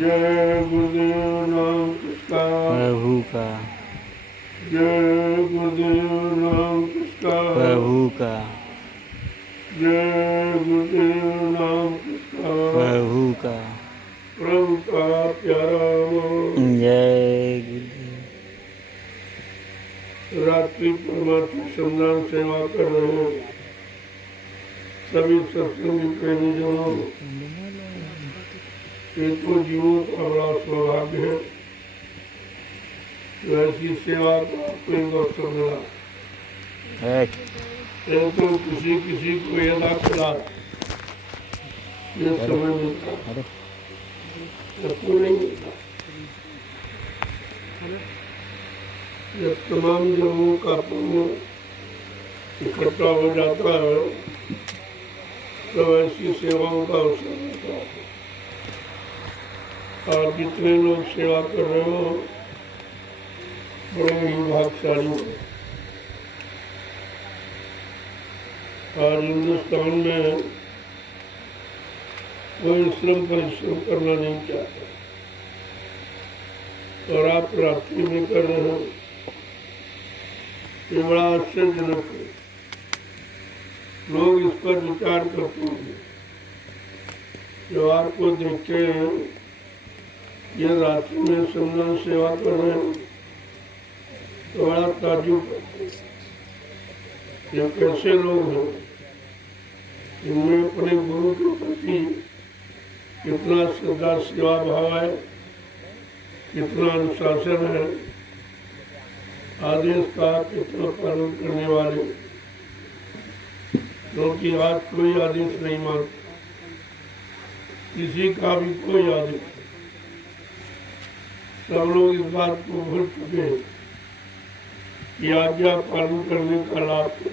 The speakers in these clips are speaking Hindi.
जय गुरुदेव राम कृष्णा प्रभु का, जय गुरुदेव राम कृष्णा प्रभु का, जय गुरुदेव राम कृष्णा प्रभु का, प्रभु का प्यारा हो। जय गुरुदेव। रात्रि परमार्थी संधान सेवा कर रहे हैं सभी सत्संगी प्रेमी जनों, ये तो जीवों का बड़ा सौभाग्य है। ऐसी सेवा का कोई अवसर मिला, ये तो किसी किसी को यदा कदा ये समय मिलता, सबको नहीं मिलता। जब तमाम जनों का पुण्य इकट्ठा हो जाता है तो ऐसी सेवाओं का अवसर मिलता है। और जितने लोग सेवा कर रहे हो बड़े ही भाग्यशाली हो। और हिंदुस्तान में कोई श्रम परिश्रम करना नहीं चाहता और आप रात्रि में कर रहे हो, ये बड़ा आश्चर्यजनक है। लोग इस पर विचार करते हैं, जो आपको देखते हैं ये रात्रि में संधान सेवा कर रहे हैं तो बड़ा ताज्जुब करते हैं, ये कैसे लोग हैं, इनमें अपने गुरु के प्रति कितना श्रद्धा सेवा भाव है, कितना अनुशासन है, आदेश का कितना पालन करने वाले, क्योंकि आज कोई आदेश नहीं मानता, किसी का भी कोई आदेश। सब लोग इस बात को भूल चुके हैं कि आज्ञा पालन करने का लाभ है।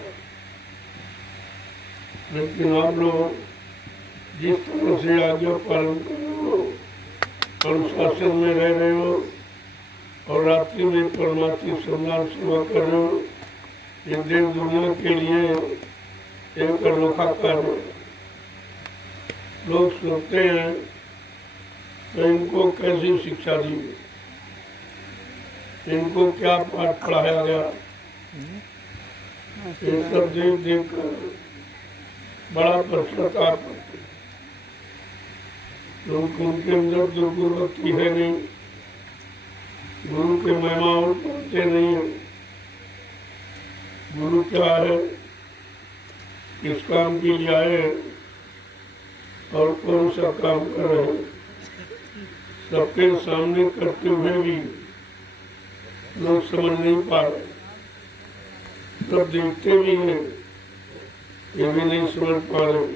लेकिन आप लोग जिस तरह से आज्ञा पालन कर रहे हो, अनुशासन में रह रहे हो और रात्रि में परमार्थी संधान सेवा कर रहे हो, ये देव दुनिया के लिए एक अनोखा कार्य है। लोग सोचते हैं तो इनको कैसी शिक्षा दी, इनको क्या पाठ पढ़ाया गया, ये सब देख देख कर बड़ा पश्चाताप करते, क्योंकि उनके अंदर जो गुरु भक्ति है नहीं, गुरु के महिमा और करते नहीं है। गुरु क्या है, किस काम के लिए आए और कौन सा काम कर रहे हैं, सबके सामने करते हुए भी लोग समझ नहीं पा रहे। सब देखते भी हैं, ये भी नहीं समझ पा रहे।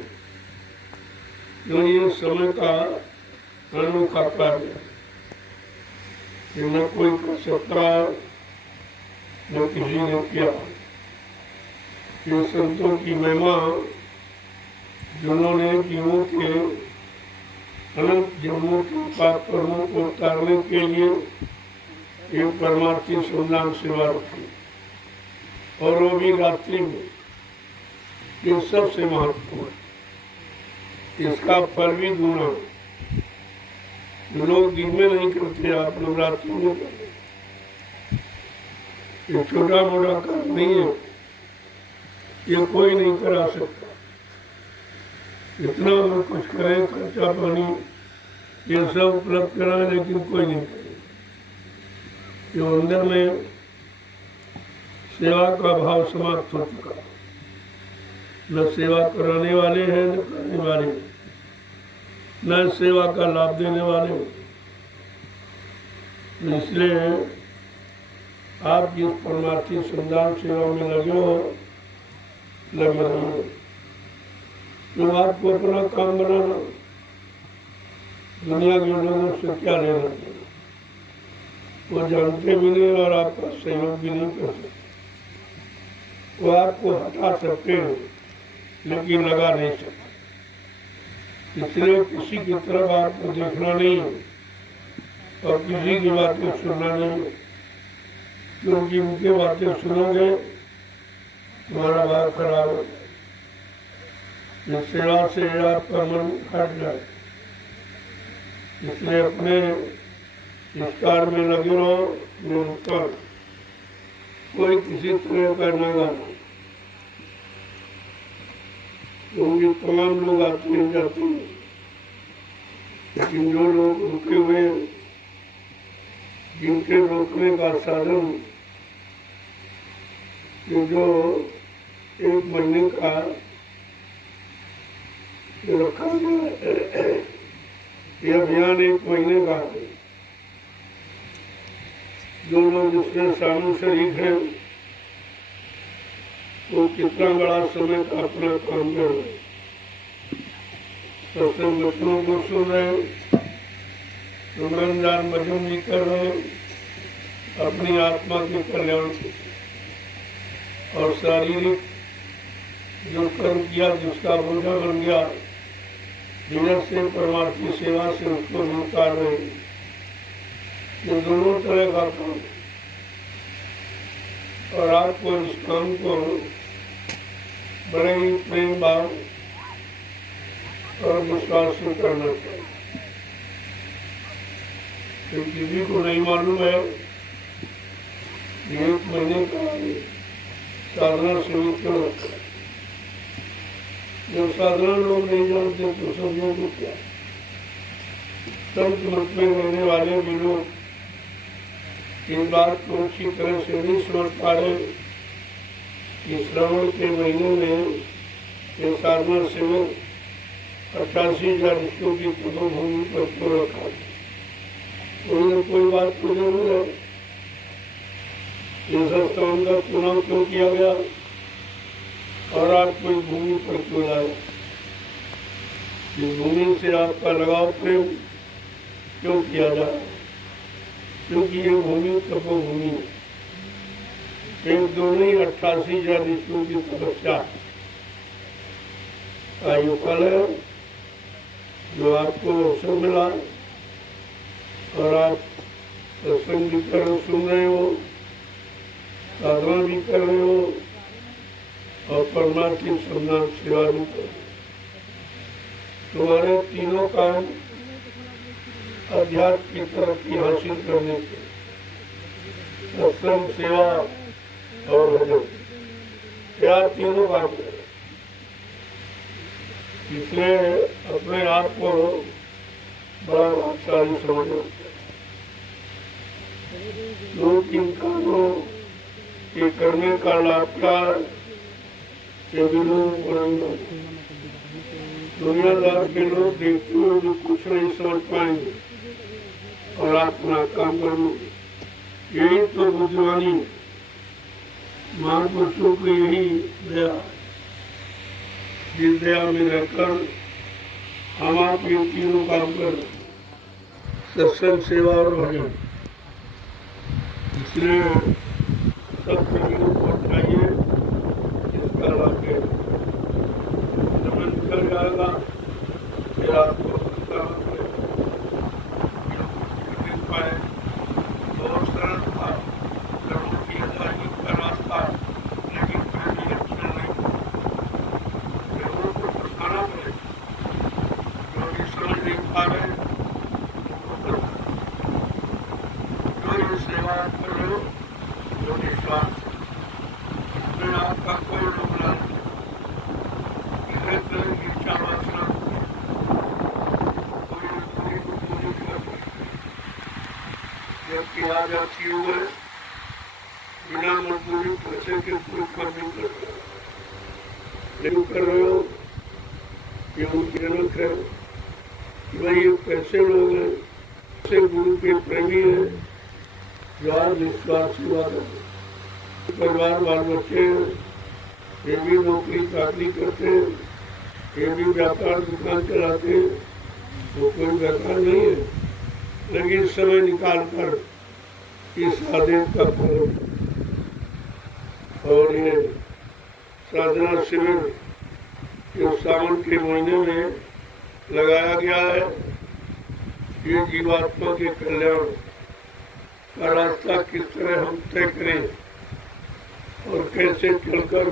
तो ये समय का अनोखा कार्य है, न कोई कर सकता न किसी ने किया। ये संतों की महिमा जिन्होंने जीवों के अनंत जन्मों के पाप कर्मों को उतारने के लिए एक परमार्थी संधान सेवा रखी, और वो भी रात्रि में, ये सबसे महत्वपूर्ण। इसका फल भी दूना, जो लोग दिन में नहीं करते आप लोग रात्रि में करते। ये छोटा मोटा काम नहीं है, ये कोई नहीं करा सकता। इतना अगर कुछ करें, खर्चा पानी ये सब उपलब्ध कराए, लेकिन कोई नहीं करे। जो अंदर में सेवा का भाव समाप्त हो चुका, न सेवा कराने वाले हैं न करने वाले, न सेवा का लाभ देने वाले। इसलिए आप जिस परमार्थी संधान सेवा में लगे हो, लगे रहिए। तो आपको अपना काम बनाना, दुनिया के लोगों से क्या लेना, वो जानते भी नहीं और आपका सहयोग भी नहीं कर सकते। वो आपको हटा सकते हैं लेकिन लगा नहीं सकते। इसलिए किसी की तरफ आपको देखना नहीं और किसी की बातें सुनना नहीं, क्योंकि उनकी बातें सुनोगे तुम्हारा भाव खराब हो जाए। इस सेवा से आपका मन हट जाए। इसलिए अपने इस कार्य में लगे रहो निरंतर, कोई किसी तरह का न गाना, क्योंकि तमाम लोग आते हैं जाते हैं, लेकिन जो लोग रुके हुए जिनके रोकने का साधन जो 1 महीने का रखा गया है, यह अभियान 1 महीने का है। जो लोग उसमें शामिल शरीक हैं वो कितना बड़ा समय का अपना काम कर रहे, सत्संग वचनों को सुन रहे, सुमरनदान भजन भी कर रहे, अपनी आत्मा के कल्याण के और शारीरिक जो कर्म किया जिसका बोझा बन गया, धीरज से परमार्थी सेवा से उसको निकाल रहे। ये दोनों तरह का काम, और आपको इस काम को बड़े ही प्रेम भाव और विश्वास से करना चाहिए। तो किसी को नहीं मालूम है 1 महीने का साधना शुरू क्यों रखा है। जब साधारण लोग नहीं जानते तो समझो तो क्या, संत मत में रहने वाले भी लोग इस बात को अच्छी तरह से नहीं समझ पा रहे कि श्रावण के महीने में ये साधना शिविर 88,000 ऋषियों की तपोभूमि पर क्यों रखा, कोई बात तो जरूर है। इस स्थान का चुनाव क्यों किया गया और आप कोई भूमि पर क्यों लाए, इस भूमि से आपका लगाव प्रेम क्यों किया जाए, क्योंकि ये भूमि तपोभूमि है। एक दोनों ही 88,000 ऋषियों की तपस्या का ये फल है जो आपको अवसर मिला, और आप सत्संग भी कर सुन रहे हो, साधना भी कर रहे हो और परमार्थी सम्मान सेवा भी कर रहे हो। तुम्हारे तीनों काम अध्यात्म की तरक्की हासिल करने के, सत्संग, सेवा और भजन, क्या तीनों काम करें। इसलिए अपने आप को बड़ा भाग्यशाली समझो। लोग इन कामों के करने का लाभकार के विरोध, दुनियादार के लोग देखते हुए भी कुछ नहीं समझ पाएंगे और अपना काम करेंगे। यही तो बुद्धिमानी है, महापुरुषों की यही दया, जिस दया में रहकर हम आप ये तीनों काम कर रहे, सत्संग, सेवा और भजन। इसलिए सब प्रेमियों को चाहिए इसका लाभ है, समय निकल जाएगा फिर आपको पाए। बहुत सरल था कर्मों की अदायगी का रास्ता, लेकिन फिर भी अच्छा नहीं, लोगों को फंसाना पड़े, जो भी समझ नहीं पा रहे जो ये सेवा कर रहे हो, जो निस्वार्थ, इसमें आपका कोई योगदान नहीं, तरह की इच्छा वासना जबकि आज आप युग है बिना मजदूरी पैसे के उपयोग कर नहीं कर रहे, लेकिन कर रहे हो, ये उनकी जनक है कि भाई ये कैसे लोग हैं, कैसे गुरु के प्रेमी हैं, जो आज विश्वासी वाले परिवार बाल बच्चे हैं, ये भी नौकरी चाकरी करते हैं, ये भी व्यापार दुकान चलाते हैं, वो कोई व्यापार नहीं है, लेकिन समय निकाल कर इस आदेश का पालन, और ये साधना शिविर जो सावन के महीने में लगाया गया है, ये जीवात्मा के कल्याण का रास्ता किस तरह हम तय करें और कैसे चलकर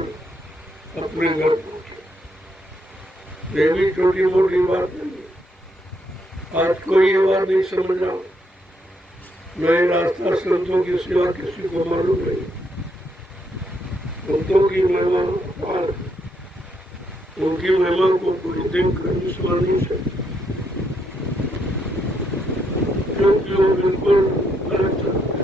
अपने घर पहुंचे। ये भी छोटी मोटी बात नहीं है, आज कोई ये बात नहीं समझ रहा, मैं रास्ता संतों की सेवा किसी को मालूम नहीं। संतों की महिमा अपार, उनकी महिमा को कोई देख कर विश्वास नहीं सकता, क्योंकि वो बिल्कुल गलत चलते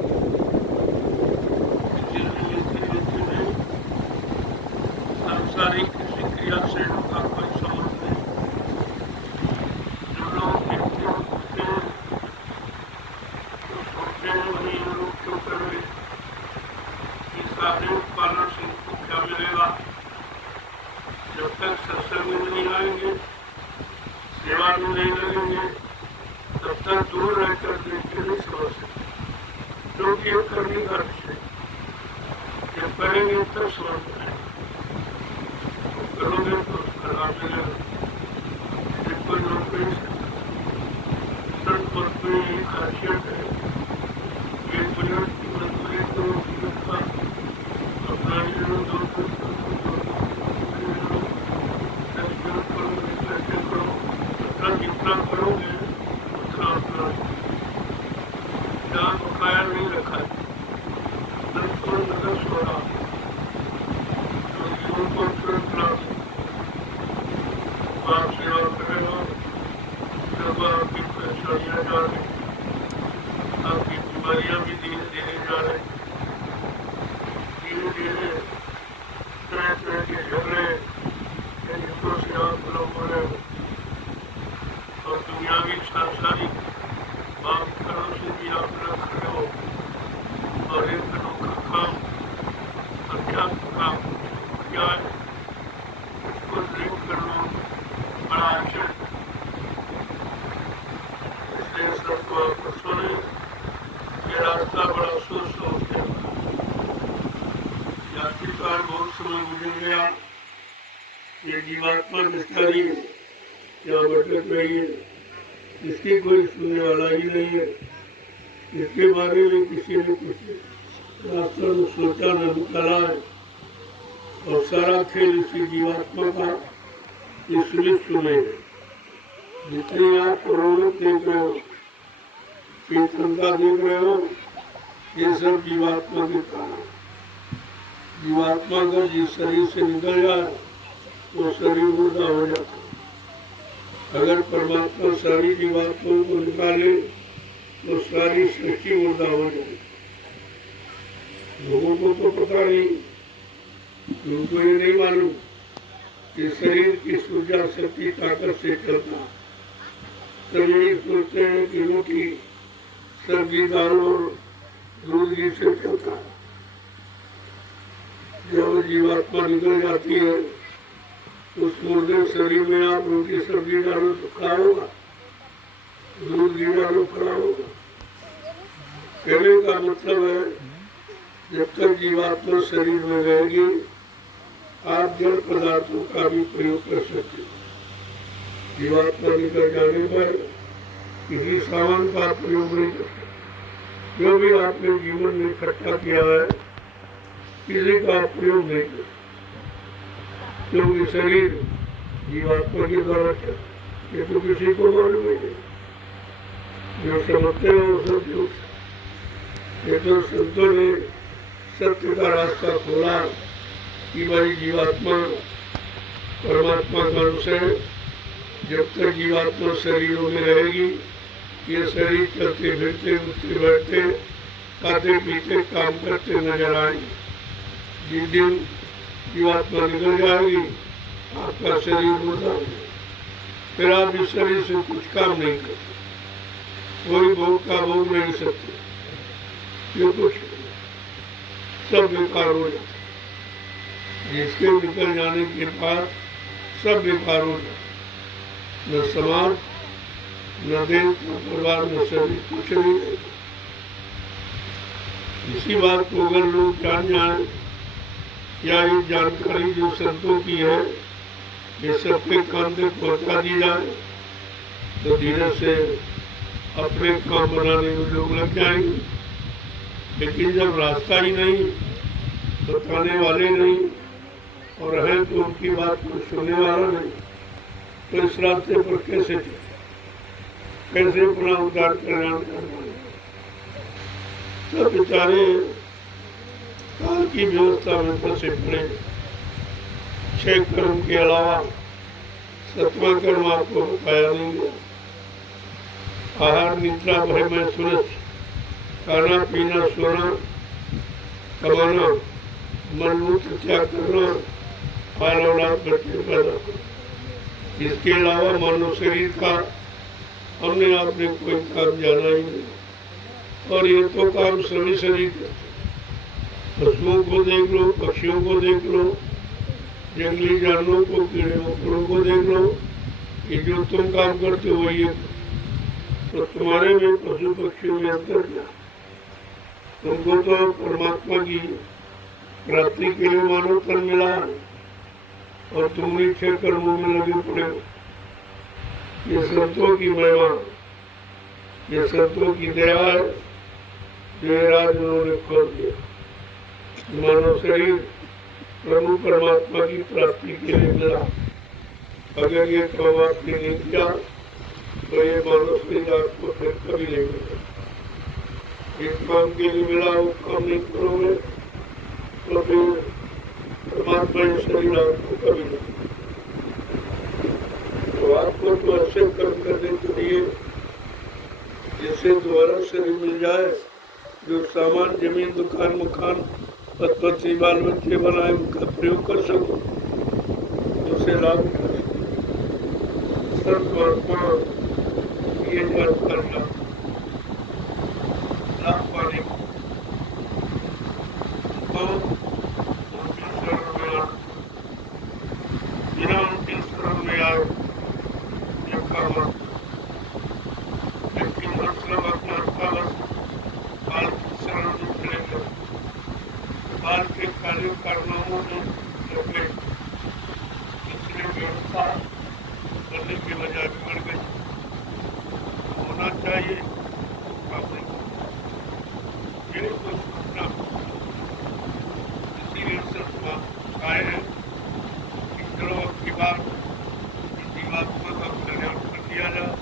सांसारिक किसी क्रिया से उनका कोई संबंध नहीं। जो लोग देखते हैं तो सोचते हैं वही हम लोग क्यों कर रहे, इस आदेश पालन से उनको क्या मिलेगा। जब तक सत्संग में नहीं आएंगे, सेवा में नहीं लगेंगे, तब तक दूर रहकर देख के नहीं समझ सकते, क्योंकि ये करने का विषय जब करेंगे तब समझ पाएंगे, करोगे तो उसका लाभ मिलेगा। कोई लोग नहीं सकता, संत में यही खासियत है, एक मिनट की मजबूरी तो अपना जीवन दो 10 मिनट करो, कैसे करो, उतना जितना करोगे उतना अपना यहाँ बकाया नहीं रखा है। संतों नगर सोड़ा तो जीवन को तुरंत लाभ आप सेवा करेगा, जब आपकी परेशानियाँ जा रही, आपकी बीमारियाँ भी धीरे धीरे जा रही, धीरे धीरे तरह तरह के झगड़े जिसकों से आप लोग हो रहे हो, और दुनियावी सांसारिक बात करो से भी आप रख रहे हो, और एक अनोखा काम अध्यात्म काम क्या है, उसको ड्रिंक करना बड़ा अच्छा है। इसलिए सबको आपको सुने, ये रास्ता बड़ा सोच होते हैं। आखिरकार बहुत समय गुजर गया, ये जीवात्मा बिस्तारी यहाँ भटक रही है, इसकी कोई सुनने वाला ही नहीं है, इसके बारे में किसी ने कुछ रास्ता में सोचा न निकाला है, और सारा खेल इसी जीवात्मा का इस विश्व में जितनी आप रौनक देख रहे हो, चेतनता देख रहे हो, ये सब जीवात्मा के कारण। जीवात्मा अगर जिस शरीर से निकल जाए तो शरीर मुर्दा हो जाता है। अगर परमात्मा सारी जीवात्माओं को निकाले तो सारी सृष्टि मुर्दा हो जाए। लोगों को तो पता नहीं, उनको ये नहीं मालूम कि शरीर की ऊर्जा शक्ति ताकत से चलता। सब यही सोचते हैं कि रोटी सब्जी दाल और दूध घी से चलता है। जब जीवात्मा निकल जाती है उस मुर्दे शरीर में आप रोटी सब्जी डालो तो खड़ा होगा, दूध घी डालो खड़ा होगा। कहने का मतलब है जब तक जीवात्मा शरीर में रहेगी आप जड़ पदार्थों का भी प्रयोग कर सकते हो। जीवात्मा निकल जाने पर किसी सामान का प्रयोग नहीं कर सकते। जो भी आपने जीवन में इकट्ठा किया है किसी का प्रयोग नहीं कर सकते, क्योंकि शरीर जीवात्मा के द्वारा चलता, ये तो किसी को मालूम नहीं। जो समझते हैं वो सब झूठ। ये तो संतों ने सत्य का रास्ता खोला कि भाई जीवात्मा परमात्मा का अंश है। जब तक जीवात्मा शरीरों में रहेगी ये शरीर चलते फिरते उठते बैठते खाते पीते काम करते नजर आएंगे। जिस दिन जीवात्मा निकल जाएगी आपका शरीर मुर्दा हो जाएगा, फिर आप इस शरीर से कुछ काम नहीं कर सकते, कोई भोग का भोग नहीं सकते, जो कुछ सब बेकार हो जाता। जिसके निकल जाने के बाद सब बेकार हो जाता, न समाज न देश न परिवार न शरीर कुछ नहीं रहता। इसी बात को अगर लोग जान जाए या ये जानकारी जो संतों की है ये सबके काम तक पहुँचा दी जाए तो धीरे से अपने काम बनाने में लोग लग जाएंगे। लेकिन जब रास्ता ही नहीं, बताने वाले नहीं और है तो उनकी बात को सुनने वाला नहीं, तो इस रास्ते पर कैसे चले। कैसे अपना उद्धार कल्याण करना। सब बेचारे काल की व्यवस्था में फंसे पड़े। 6 कर्म के अलावा 7वां कर्म आपको बताया नहीं गया। आहार निद्रा भय में सुरस, खाना पीना सोना कमाना, मन मूत्र त्याग करना, बाल औलाद बच्चे पैदा। इसके अलावा मानव शरीर का हमने आपने कोई काम जाना ही नहीं। और ये तो काम सभी शरीर करते। पशुओं को देख लो, पक्षियों को देख लो, जंगली जानवरों को, कीड़े मकोड़ों को देख लो कि जो तुम काम करते हो वही। तो तुम्हारे में पशु पक्षियों में अंतर क्या? तुमको तो परमात्मा की प्राप्ति के लिए मानव तन मिला और तुम 6 कर्मों में लगे पड़े हो। ये संतों की महिमा, ये संतों की दया है जो ये राज उन्होंने खोल दिया। मानव शरीर प्रभु परमात्मा की प्राप्ति के लिए मिला। अगर ये काम आपने नहीं किया तो ये मानव शरीर आपको फिर कभी नहीं मिलेगा। जिस काम के लिए मिला वो काम नहीं करोगे तो फिर परमात्मा ये शरीर आपको कभी नहीं। तो आपको तो अच्छे कर्म करने के लिए जिससे दोबारा शरीर मिल जाए, जो सामान जमीन दुकान मकान पत्नी बाल बच्चे बनाए उनका प्रयोग कर सको, उसे लाभ उठा सको। परमात्मा ये जानकारी लाभ पाने बिना उनके शरण में आए ये कर्म। लेकिन मतलब अपना बाल की शरण में चलेंगे, बाल के कार्य कारनामों में लगे, इसलिए व्यवस्था करने की बजाय बिगड़ गई। होना चाहिए ये कुछ सोचना। इसीलिए सब आए हैं कि चलो अब की बात जीवात्मा का कल्याण कर दिया जाए,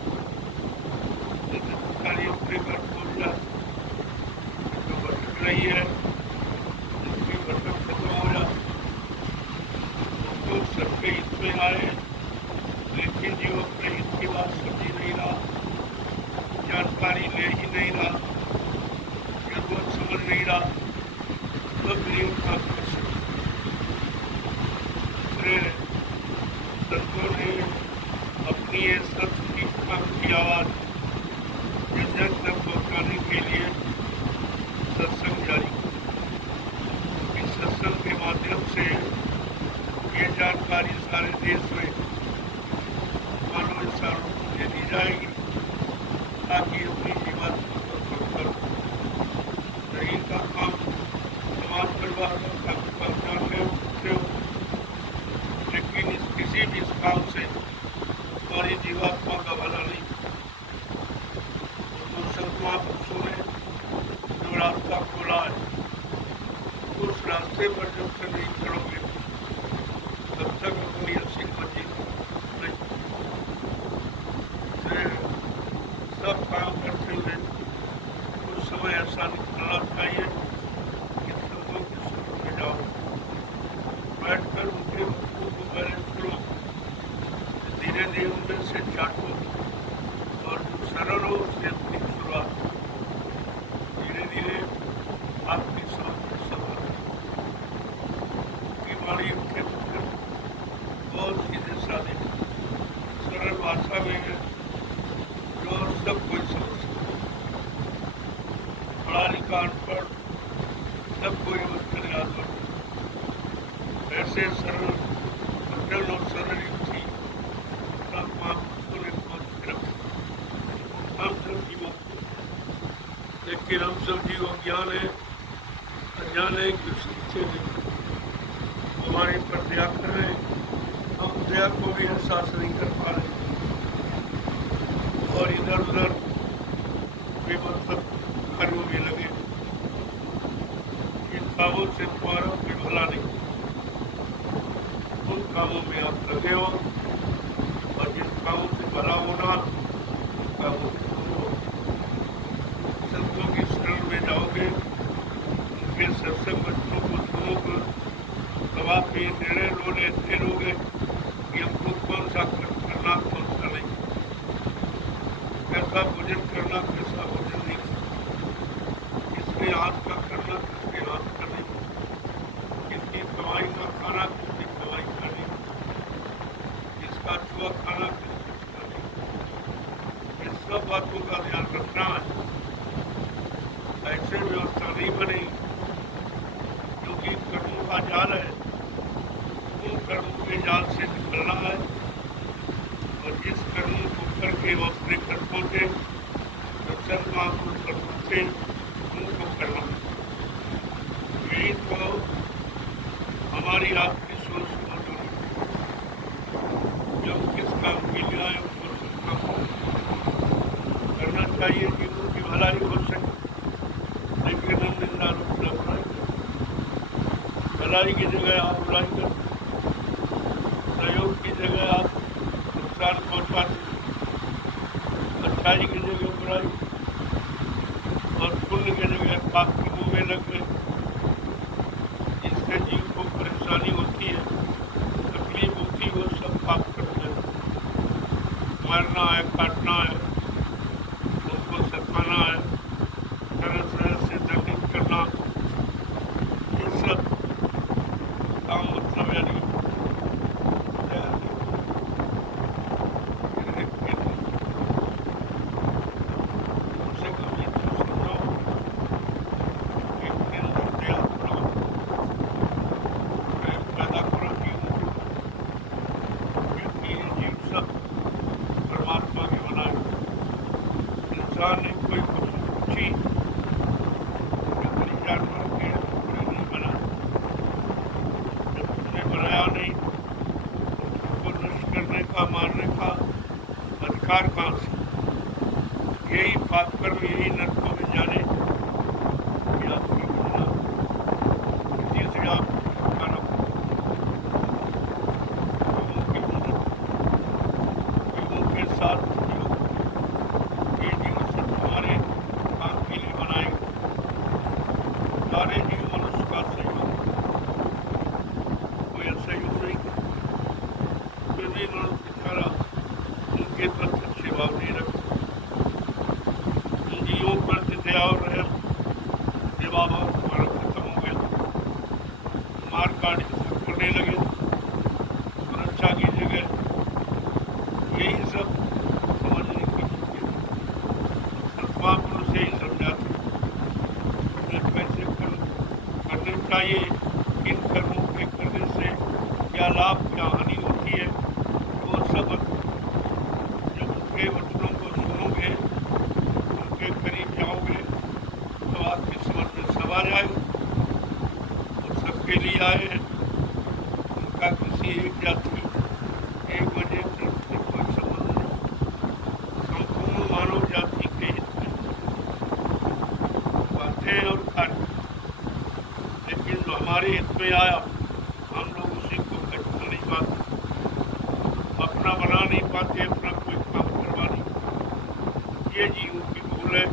कार्य अपने घर पहुँच जाए। जो भटक रही है उसकी भटक खत्म हो जाए। तो सबके हित में आए, लेकिन जो अपने हित की बात समझ नहीं रहा, जानकारी ले ही नहीं रहा, जरूरत समझ नहीं रहा, तब नहीं काम कर सकते। संतों ने अपनी ये सत्य की आवाज जन तक पहुँचाने के लिए सत्संग जारी किया। इस सत्संग के माध्यम से ये जानकारी सारे देश में मानव इंसानों को दे दी जाएगी ताकि अपनी जीवन कर नहीं का काम समाज परिवार का काम में उठते हो। लेकिन किसी भी इस काम से हमारी जीवात्मा का भला नहीं। तो संतों पुरुषों ने जो रास्ता खोला है, उस रास्ते पर जब तक नहीं चढ़ोगे तब तक अपनी असली मंजिल नहीं। सब काम करते हुए कुछ समय ऐसा निकलना चाहिए कि संतों के शरण में जाओ, बैठकर उनके वक्तव्यों को पहले सुनो, धीरे धीरे उनमें से चाटो और जो सरल हो उससे अपनी शुरुआत। धीरे धीरे आपकी समझ सफल की वाणी उनके मुख्य बहुत सीधे साधे सरल भाषा में है जो सब कोई समझ सकता। पढ़ा लिखा अनपढ़ सब कोई अवसर याद हो। ऐसे सरल अटल और सरल युक्ति सब महापुरुषों ने पहुँच के रखे हम सब जीवों को। लेकिन हम सब जीव अज्ञान है, अज्ञान है कि सीखते नहीं, हमारे पर दया कर रहे हैं, हम दया को भी एहसास नहीं कर पा रहे और इधर उधर बेमतलब कार्यों में लगे। इन कामों से तुम्हारा कोई भला नहीं। उन कामों में आप लगे हो और जिन कामों से भला होना का संतों की शरण में जाओगे, उनके सत्संग वचनों को सुनोगे, तब आप ये निर्णय लेते रहोगे कि हमको कौन सा करना, कौन सा नहीं, कैसा भोजन करना, कैसा भोजन नहीं करना, किसके हाथ का करना, किसके हाथ का नहीं, किसकी कमाई का खाना, किसकी कमाई का नहीं, किसका छुआ खाना, किसका नहीं, इन सब बातों का ध्यान रखना है। ऐसे व्यवस्था नहीं बनेगी, क्योंकि कर्मों का जाल है, उन कर्मों के जाल से निकलना है, और जिस कर्मों को करके वो अपने कर्मों से सत्संग महापुरुष कर्मों से उनको करना है। यही तो हमारी आपकी सोच समझ होनी चाहिए। जब किस काम के लिए आए उसको सब काम करना चाहिए, जीवों की भलाई हो सके, लेकिन हम निंदा रूप न बुराई करें। भलाई की जगह आप बुराई करें, सहयोग की जगह आप नुकसान पहुँचाते, अच्छाई की जगह बुराई, और पुण्य की जगह पाप कर्मों में लग गए। जिससे जीव को परेशानी होती है, तकलीफ होती है, वो सब पाप कर्म है। मारना है, काटना है, उनको सताना है, तरह तरह से दंडित करना, ये सब काम मतलब यानी परमात्मा के बनाए इंसान ने कोई पक्षी जानवर के नहीं बनाया, जब उसने बनाया नहीं तो उसको नष्ट करने का, मारने का अधिकार कहाँ से? यही पाप कर्म, यही नरकों में जाने कि आपकी वजह किसी से आप छुटकारा जीवों के साथ ये जीव सब तुम्हारे काम के लिए बनाए, सारे जीव मनुष्य का सहयोग, कोई असहयोग नहीं, फिर भी मनुष्य बेचारा उनके प्रति अच्छे भाव नहीं रखता। उन जीवों पर दया और रहम, सेवा भाव तुम्हारा खत्म हो गया, मार काट करने लगे सुरक्षा की जगह। यही सब समझने की चीजें महापुरुष यही समझाते कैसे करने चाहिए, किन कर्मों के करने से क्या लाभ क्या हानि होती है, वो सब जब उनके वचनों को सुनोगे, उनके करीब जाओगे, तो आपकी समझ में सब आ जाएगा। और सबके लिए आए हैं, उनका किसी एक जाति, एक वजह से कोई संबंध नहीं, संपूर्ण मानव जाति के हित में बातें और कार्य। लेकिन जो हमारे हित में आया, हम लोग उसी को कटना नहीं पाते, अपना बना नहीं पाते, अपना कोई काम करवा नहीं पाते। ये जीवों की भूल है।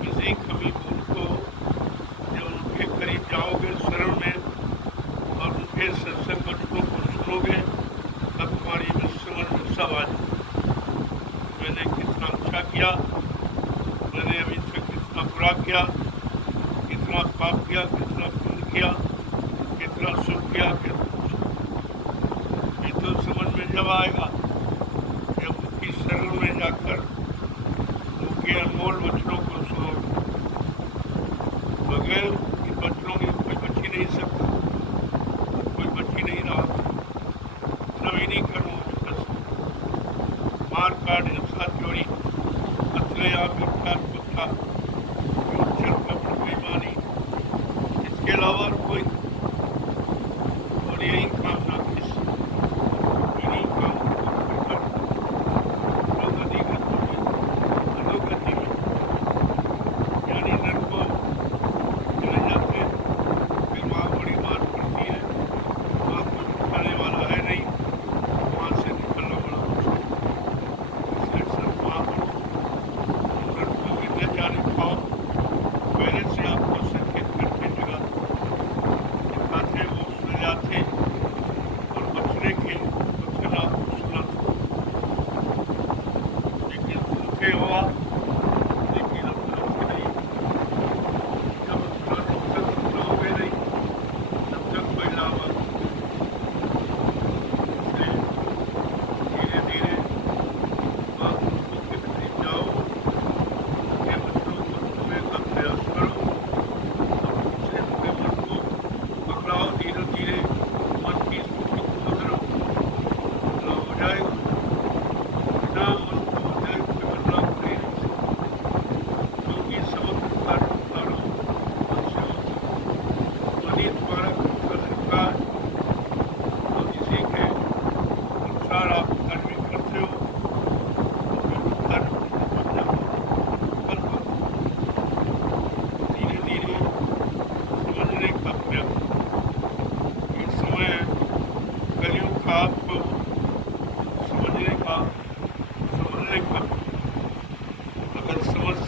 किसी कभी भूल को जब उनके करीब जाओगे शरण में और उनके सत्संग वचनों को सुनोगे, तब तुम्हारी समझ में सब आ जाए। मैंने कितना अच्छा किया, मैंने अभी तक कितना बुरा किया, कितना पाप किया, कितना पुण्य किया, कितना सुख किया, कितना ये तो समझ में जब आएगा जब उनकी शरण में जाकर उनके अनमोल वचनों को सुनोगे। बगैर इन वचनों के कोई बच ही नहीं सकता, कोई बच ही नहीं रहा। नवीनी कर्मों में बस मार काट, हिंसा, चोरी, कत्लेआम, बलात्कार, कुत्ता, बेईमानी, इसके अलावा और कोई, और यही कामना किस इन्हीं काम अधोगति में यानी नरकों चले जाते हैं। फिर वहाँ बड़ी मार पड़ती है, वहाँ कोई उठाने वाला है नहीं, वहाँ से निकलना बड़ा मुश्किल। इसलिए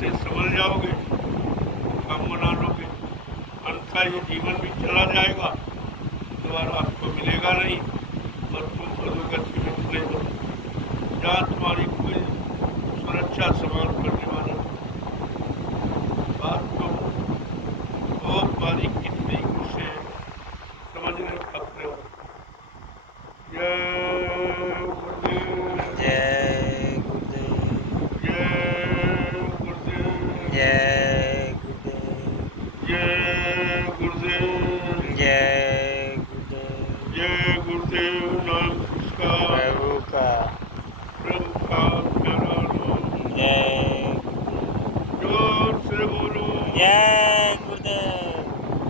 से समझ जाओगे, काम बना लोगे, अन्यथा ये जीवन भी चला जाएगा, दोबारा आपको मिलेगा नहीं और तुम अधोगति में चले जाओ, जहाँ तुम्हारी कोई सुरक्षा संभाल करने वाला नहीं। बात को बहुत बारीकी तरीकों से समझने का प्रयास। जय गुरुदेव, जय गुरुदेव, जय गुरुदेव, जय गुरुदेव, जय गुरुदेव, जय गुरुदेव। जय गुरुदेव। नाम किसका? प्रभु का, प्रभु का प्यारा नाम। जय जोर से बोलो, जय गुरुदेव,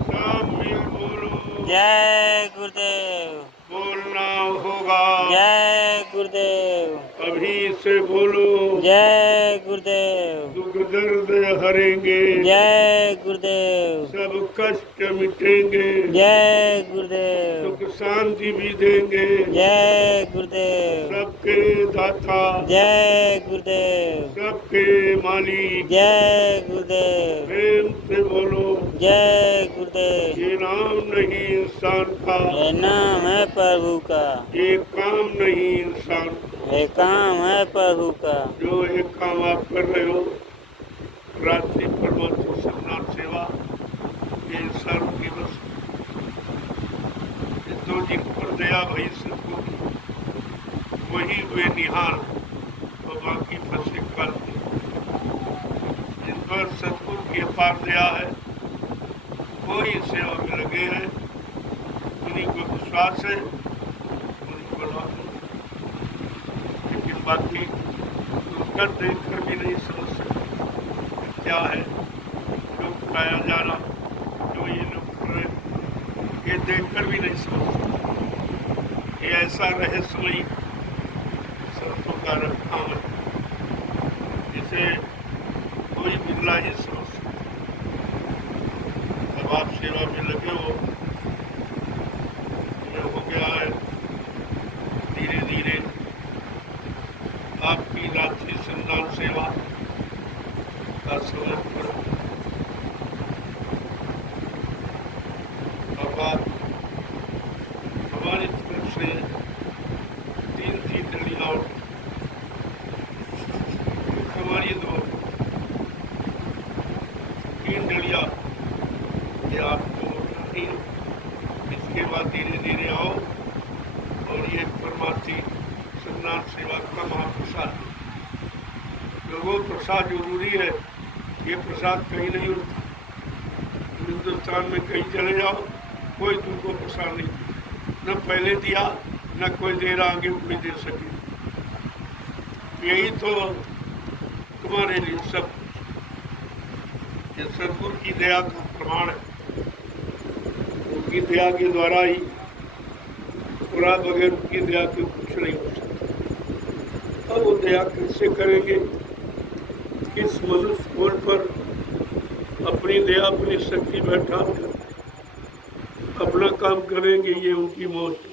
सब मिल बोलो, जय गुरुदेव, बोलना होगा, जय गुरुदेव, अभी से बोलो, जय गुरुदेव, दुख दर्द हरेंगे, जय गुरुदेव, सब कष्ट मिटेंगे, जय गुरुदेव, सुख शांति भी देंगे, जय गुरुदेव, सबके दाता, जय गुरुदेव, सबके मालिक, जय गुरुदेव, प्रेम से बोलो, जय गुरुदेव। ये नाम नहीं इंसान का, ये नाम है प्रभु का, ये काम नहीं इंसान का। ये काम है प्रभु का। जो ये काम आप कर रहे हो, रात्रि परमात्मा सन्नाट सेवा, ये इंसान की बस ये दो जिन पर दया भई सतगुरु की, वही हुए निहाल और बाकी फंसे काल में। जिन पर सतगुरु की अपार दया है, वही सेवा में लगे हैं, उन्हीं को विश्वास है, उन्हीं को लाभ है। लेकिन बाकी कर देख कर भी नहीं समझ सकते क्या है जो कराया जा रहा, जो ये लोग कर रहे, ये देख कर भी नहीं समझ सकते। ये ऐसा रहस्यमयी संतों का रखा है जिसे कोई बिरला ही समझ सकता। जब आप सेवा में लगे हो, ये हो गया है धीरे धीरे आपकी रात्रि संदान सेवा का समय पर अब आप हमारी तरफ से 3 डलियां हमारी 3 डलियां ये आपको उठानी है। इसके बाद धीरे धीरे आओ और ये परमार्थी सन्नाट सेवा का महाप्रसाद, तो वो प्रसाद जरूरी है। ये प्रसाद कहीं नहीं होता, हिंदुस्तान में कहीं चले जाओ, कोई तुमको प्रसाद नहीं दिया, न पहले दिया न कोई दे रहा, आगे कोई दे सके। यही तो तुम्हारे लिए सब कुछ, ये सदगुरु की दया का प्रमाण है। उनकी दया के द्वारा ही, पूरा बगैर उनकी दया के कुछ नहीं हो सकता। अब वो दया कैसे करेंगे, किस मनुष्य कोण पर अपनी दया अपनी शक्ति बैठा कर अपना काम करेंगे, ये उनकी मौज है।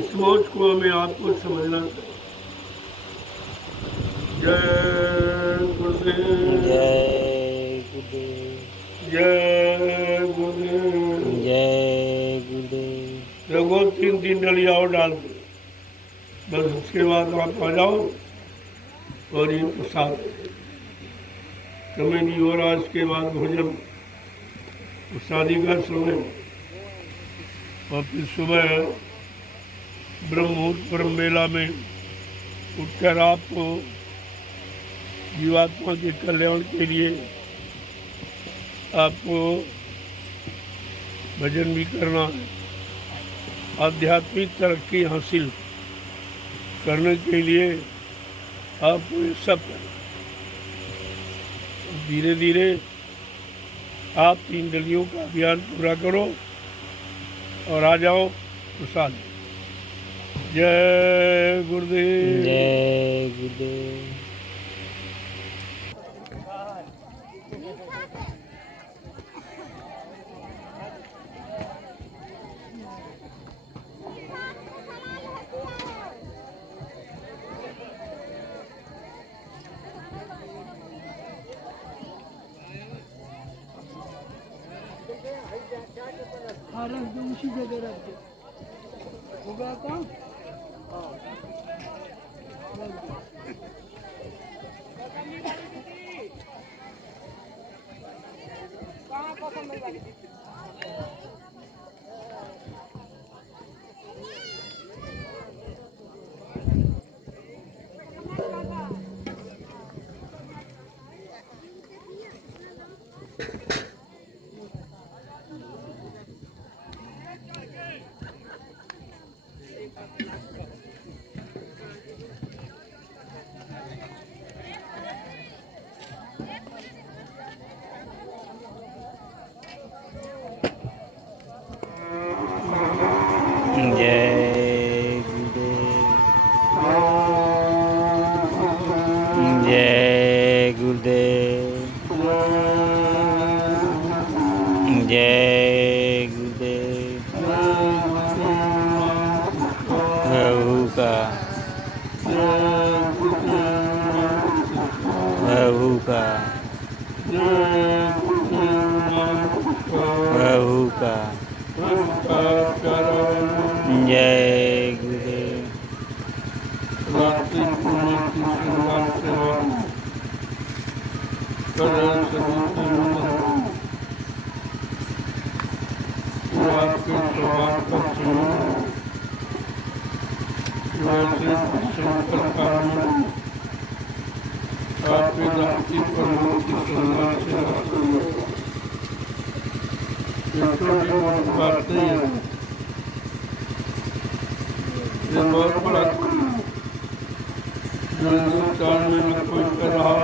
इस मौज को हमें आपको समझना चाहिए। जय गुरुदेव, जय गुरुदेव, जय गुरुदेव, जय गुरुदेव। देखो 3 डलिया और डाल दो, बस उसके बाद आप आ जाओ और ये प्रसाद समय नहीं हो रहा। इसके बाद भोजन प्रसादी का समय, और फिर सुबह ब्रह्म मुहूर्त ब्रह्म मेला में उठकर आपको जीवात्मा के कल्याण के लिए आपको भजन भी करना है। आध्यात्मिक तरक्की हासिल करने के लिए आपको ये सब करना। धीरे धीरे आप 3 डलियों का अभियान पूरा करो और आ जाओ प्रसाद। जय गुरुदेव, जय गुरुदेव। हाँ रख दो, उसी जगह रख दो। हो गया काम? जय गुरुदेव। जय गुरुदेव। जय गुरुदेव। प्रभु का प्रभु का प्रभु का जय गुरुदेव। आपकी धरती पर मुक्ति संघर्ष से ये छोटी मोटी बात नहीं है, ये बहुत बड़ा जो हिंदुस्तान में न कोई कर रहा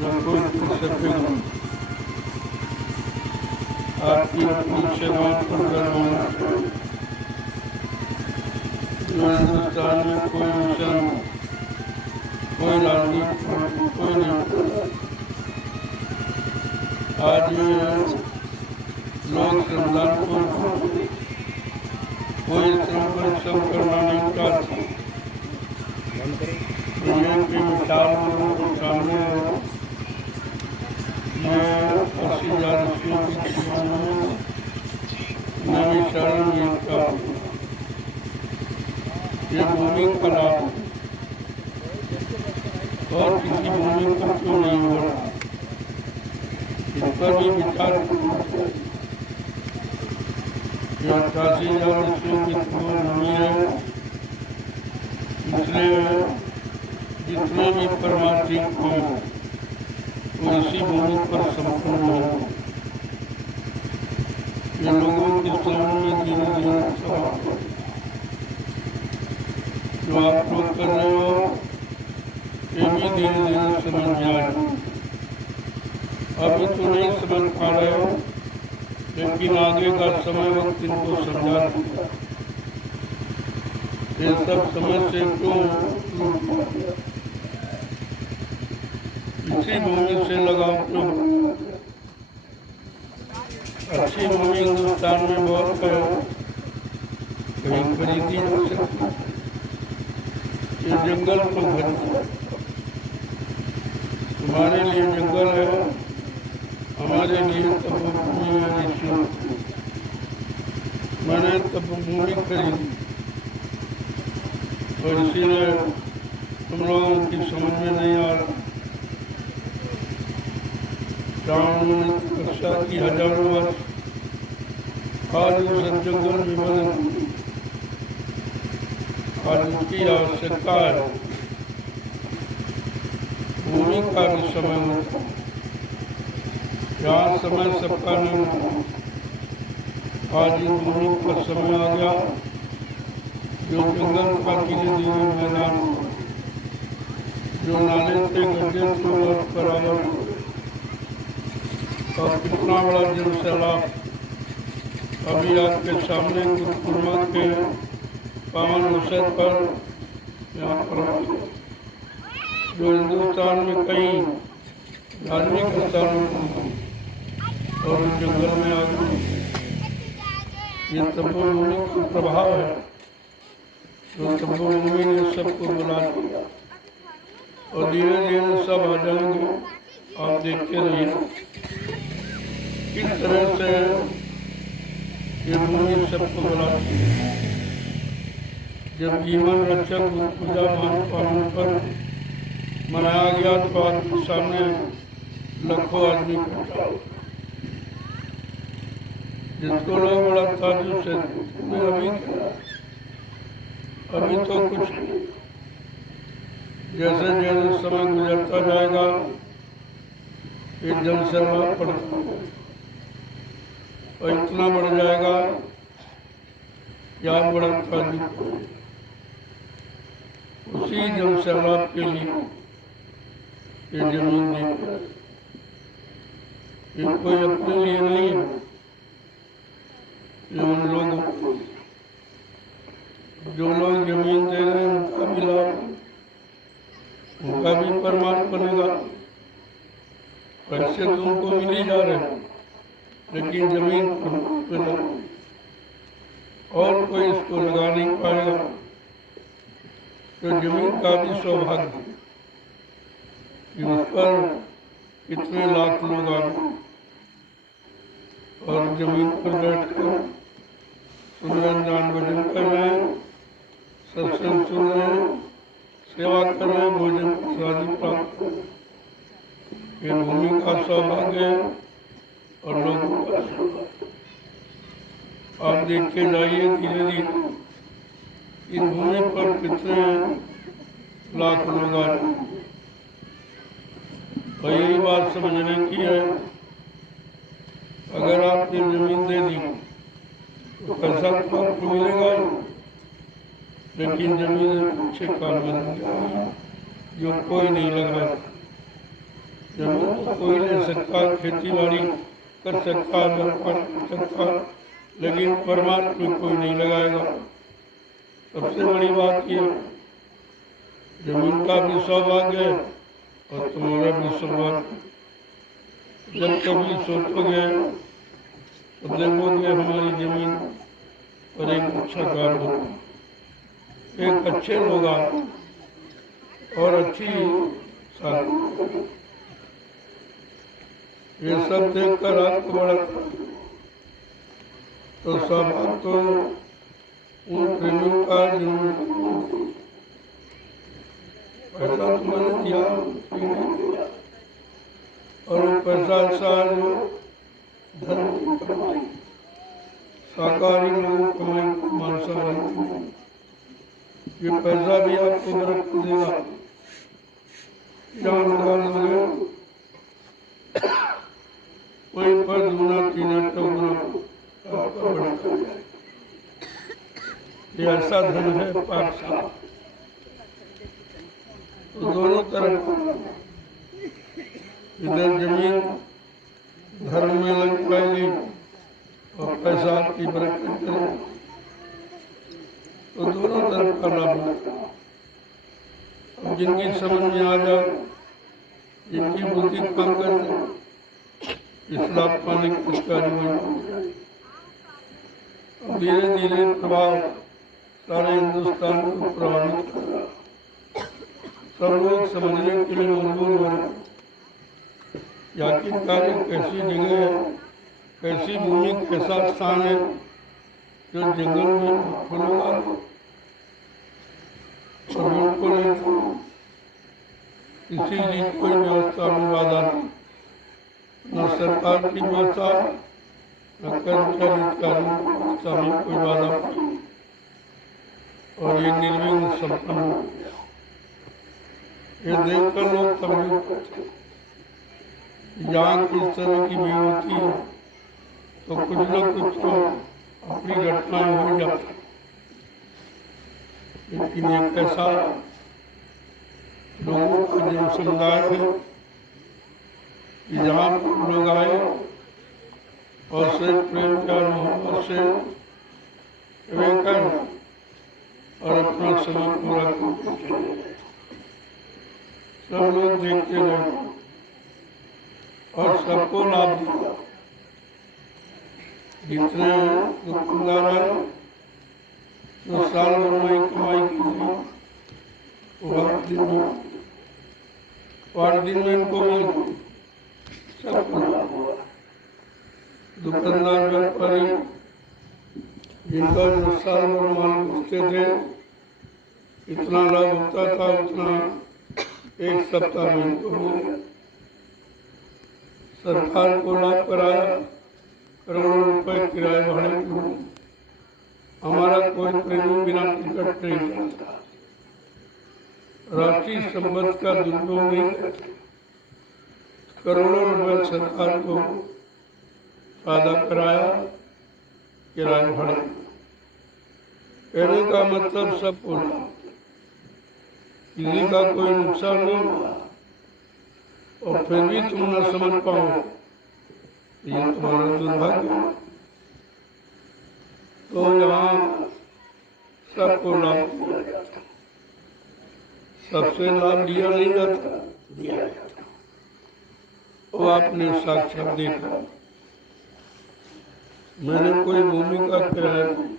न कोई कर सकेगा। आपकी अपनी सेवाओं पर गर्व होना चाहिए। जो हिंदुस्तान में कोई मिशन, कोई राजनीति, कोई नहीं। आज ये लोग संविधान को कोई परिश्रम करना नहीं चाहते। दुनिया की मिसाल लोगों के सामने ये 80,000 ईस्वी की जीवन में नवी शरण का ये भूमि का लाभ और किसी भूमि को क्यों नहीं हो रहा, इस पर भी विचार। ये 88,000 ईस्वी की भूमि है, इसलिए जितने भी परमार्थिक हो वो इसी भूमि पर संपूर्ण हो। ये लोगों के सामने धीरे धीरे जो आप लोग कर रहे हो ये भी धीरे धीरे समझ में आए। अभी तो नहीं समझ पा रहे हो, लेकिन आगे का समय वक्त इनको समझा दूंगा। ये सब समझ से क्यों इसी भूमि से लगाव क्यों? अच्छी भूमि हिंदुस्तान में बहुत है, कहीं खरीदी जा सकती। ये जंगल तो घर तुम्हारे लिए जंगल है, हमारे लिए तपोभूमि है ऋषियों। मैंने तपोभूमि खरीदी और इसीलिए तुम लोगों की समझ में नहीं आ रहा। रावण ने तपस्या की हजारों वर्ष, आज उस जंगल में बदल। आज उसकी आवश्यकता है, भूमि का भी समय होता है। यहाँ समय सबका नहीं होता। आज इस भूमि पर समय आ गया, जो जंगल का धीरे धीरे मैदान, जो नाले से गड्ढे से बराबर और कितना बड़ा जन सैलाब अभी आपके सामने गुरुकुर्मा के पावन अवसर पर यहाँ पर जो हिंदुस्तान में कई धार्मिक स्थानों और जंगल में आ गए। ये तपोभूमि का प्रभाव है, जो तपोभूमि ने सबको बुला दिया और धीरे धीरे सब आ जाएंगे। आप देखते रहिए किस तरह से ये भूमि सबको बुलाती है। जब जीवन रक्षक पूजा मान पावन पर मनाया गया तो आपके सामने लाखों आदमी इकट्ठा हुए। जिसको लोग बड़ा ताजुब से मैं अभी क्या, अभी तो कुछ नहीं। जैसे जैसे समय गुजरता जाएगा एक जनसंख्या पड़ता और इतना बढ़ जाएगा कि आप बड़ा ताजुब हो। उसी जनसंख्या के लिए ये जमीन दी है। ये कोई अपने लिए नहीं है, ये उन लोगों को, जो लोग जमीन दे रहे हैं उनका भी लाभ, उनका भी परमार्थ बनेगा। पैसे तो उनको मिल ही जा रहे हैं, लेकिन जमीन पर और कोई इसको लगा नहीं पाएगा। तो जमीन का भी सौभाग्य कि उस पर इतने लाख लोग आ गए और जमीन पर बैठकर सुन रहे, दान भोजन कर रहे हैं, सत्संग सुन रहे हैं, सेवा कर रहे हैं, भोजन प्रसादी प्राप्त कर रहे हैं। ये भूमि का सौभाग्य है और लोगों का सौभाग्य। आप देखते जाइए धीरे धीरे इस भूमि पर कितने लाख लोग आ रहे हैं। और यही बात समझने की है, अगर आपने जमीन दे दी तो पैसा तो आपको मिलेगा, लेकिन जमीन अच्छे काम में लग जाएगी जो कोई नहीं लगा। जमीन तो कोई ले सकता, खेती बाड़ी कर सकता, व्यापार कर सकता, लेकिन परमात्मा में कोई नहीं लगाएगा। सबसे बड़ी बात ये जमीन का भी सौभाग्य है और तुम्हारा भी सौभाग्य। जब कभी सोचोगे तो देखोगे हमारी जमीन पर एक अच्छा काम हो, एक अच्छे लोग आए और अच्छी साथ। ये सब देखकर आपको बड़ा तो सौभाग्य तो उन प्रेमियों का जरूर। पैसा तो मैंने दिया और वो पैसा ऐसा जो धर्म की कमाई, शाकाहारी लोगों कमाई, मांसाहारी, ये पैसा भी आपको बरकत देगा। जहाँ लगा लोगे वहीं पर दूना तीना चौगुना आपका बढ़ता है। ये ऐसा धन है पाक साफ। तो दोनों तरफ इधर जमीन धर्म में लग पाएगी और पैसा आपकी बरकत करे, तो दोनों तरफ का लाभ होगा। अब जिनकी समझ में आ जाए, जिनकी बुद्धि काम करते, इस लाभ पाने की कार्य हुई। अब धीरे धीरे प्रभाव सारे हिंदुस्तान को प्रभावित कर रहा। सब लोग समझने के लिए मजबूर हो रहे कि आखिरकार कैसी जगह है, कैसी भूमि, कैसा स्थान है जो जंगल में खुलेगा और बिल्कुल किसी की कोई व्यवस्था में बाधा नहीं, न सरकार की व्यवस्था, न कर्मचारी अधिकारियों की व्यवस्था में कोई बाधा नहीं, और ये निर्विघ्न संपन्न हो गया। ये देखकर लोग तकलीफ करते हैं। जहाँ किस तरह की भी होती है तो कुछ न कुछ तो अपनी घटनाएं हो जाती, लेकिन एक ऐसा लोगों का जो समुदाय है कि जहाँ लोग आए और सिर्फ प्रेम प्यार मोहब्बत से रहकर और अपना समय पूरा करते, सब लोग देखते रहे और सबको लाभ दिया। जितने दुकानदार आए जो साल भर में कमाई की थी वो 8 दिन में इनको मिल गई, सबको लाभ हुआ। दुकानदार व्यापारी जिनका जो साल भर माल बेचते थे, इतना लाभ होता था उतना एक सप्ताह में इनको मिला। सरकार को लाभ कराया, करोड़ों रुपए किराए भाड़े की। हमारा कोई प्रेमी बिना टिकट नहीं जाता। राष्ट्रीय संपत्ति का दुरुपयोग नहीं करते। करोड़ों रुपए सरकार को फायदा कराया किराए भाड़े। कहने का मतलब सबको किसी का कोई नुकसान नहीं हुआ, और फिर भी तुम न समझ पाओ, ये तुम्हारा दुर्भाग्य है। तो यहाँ सबको लाभ दिया जाता, सबसे लाभ लिया नहीं जाता, दिया जाता। वो आपने साक्षात देखा। मैंने कोई भूमिका किराया नहीं,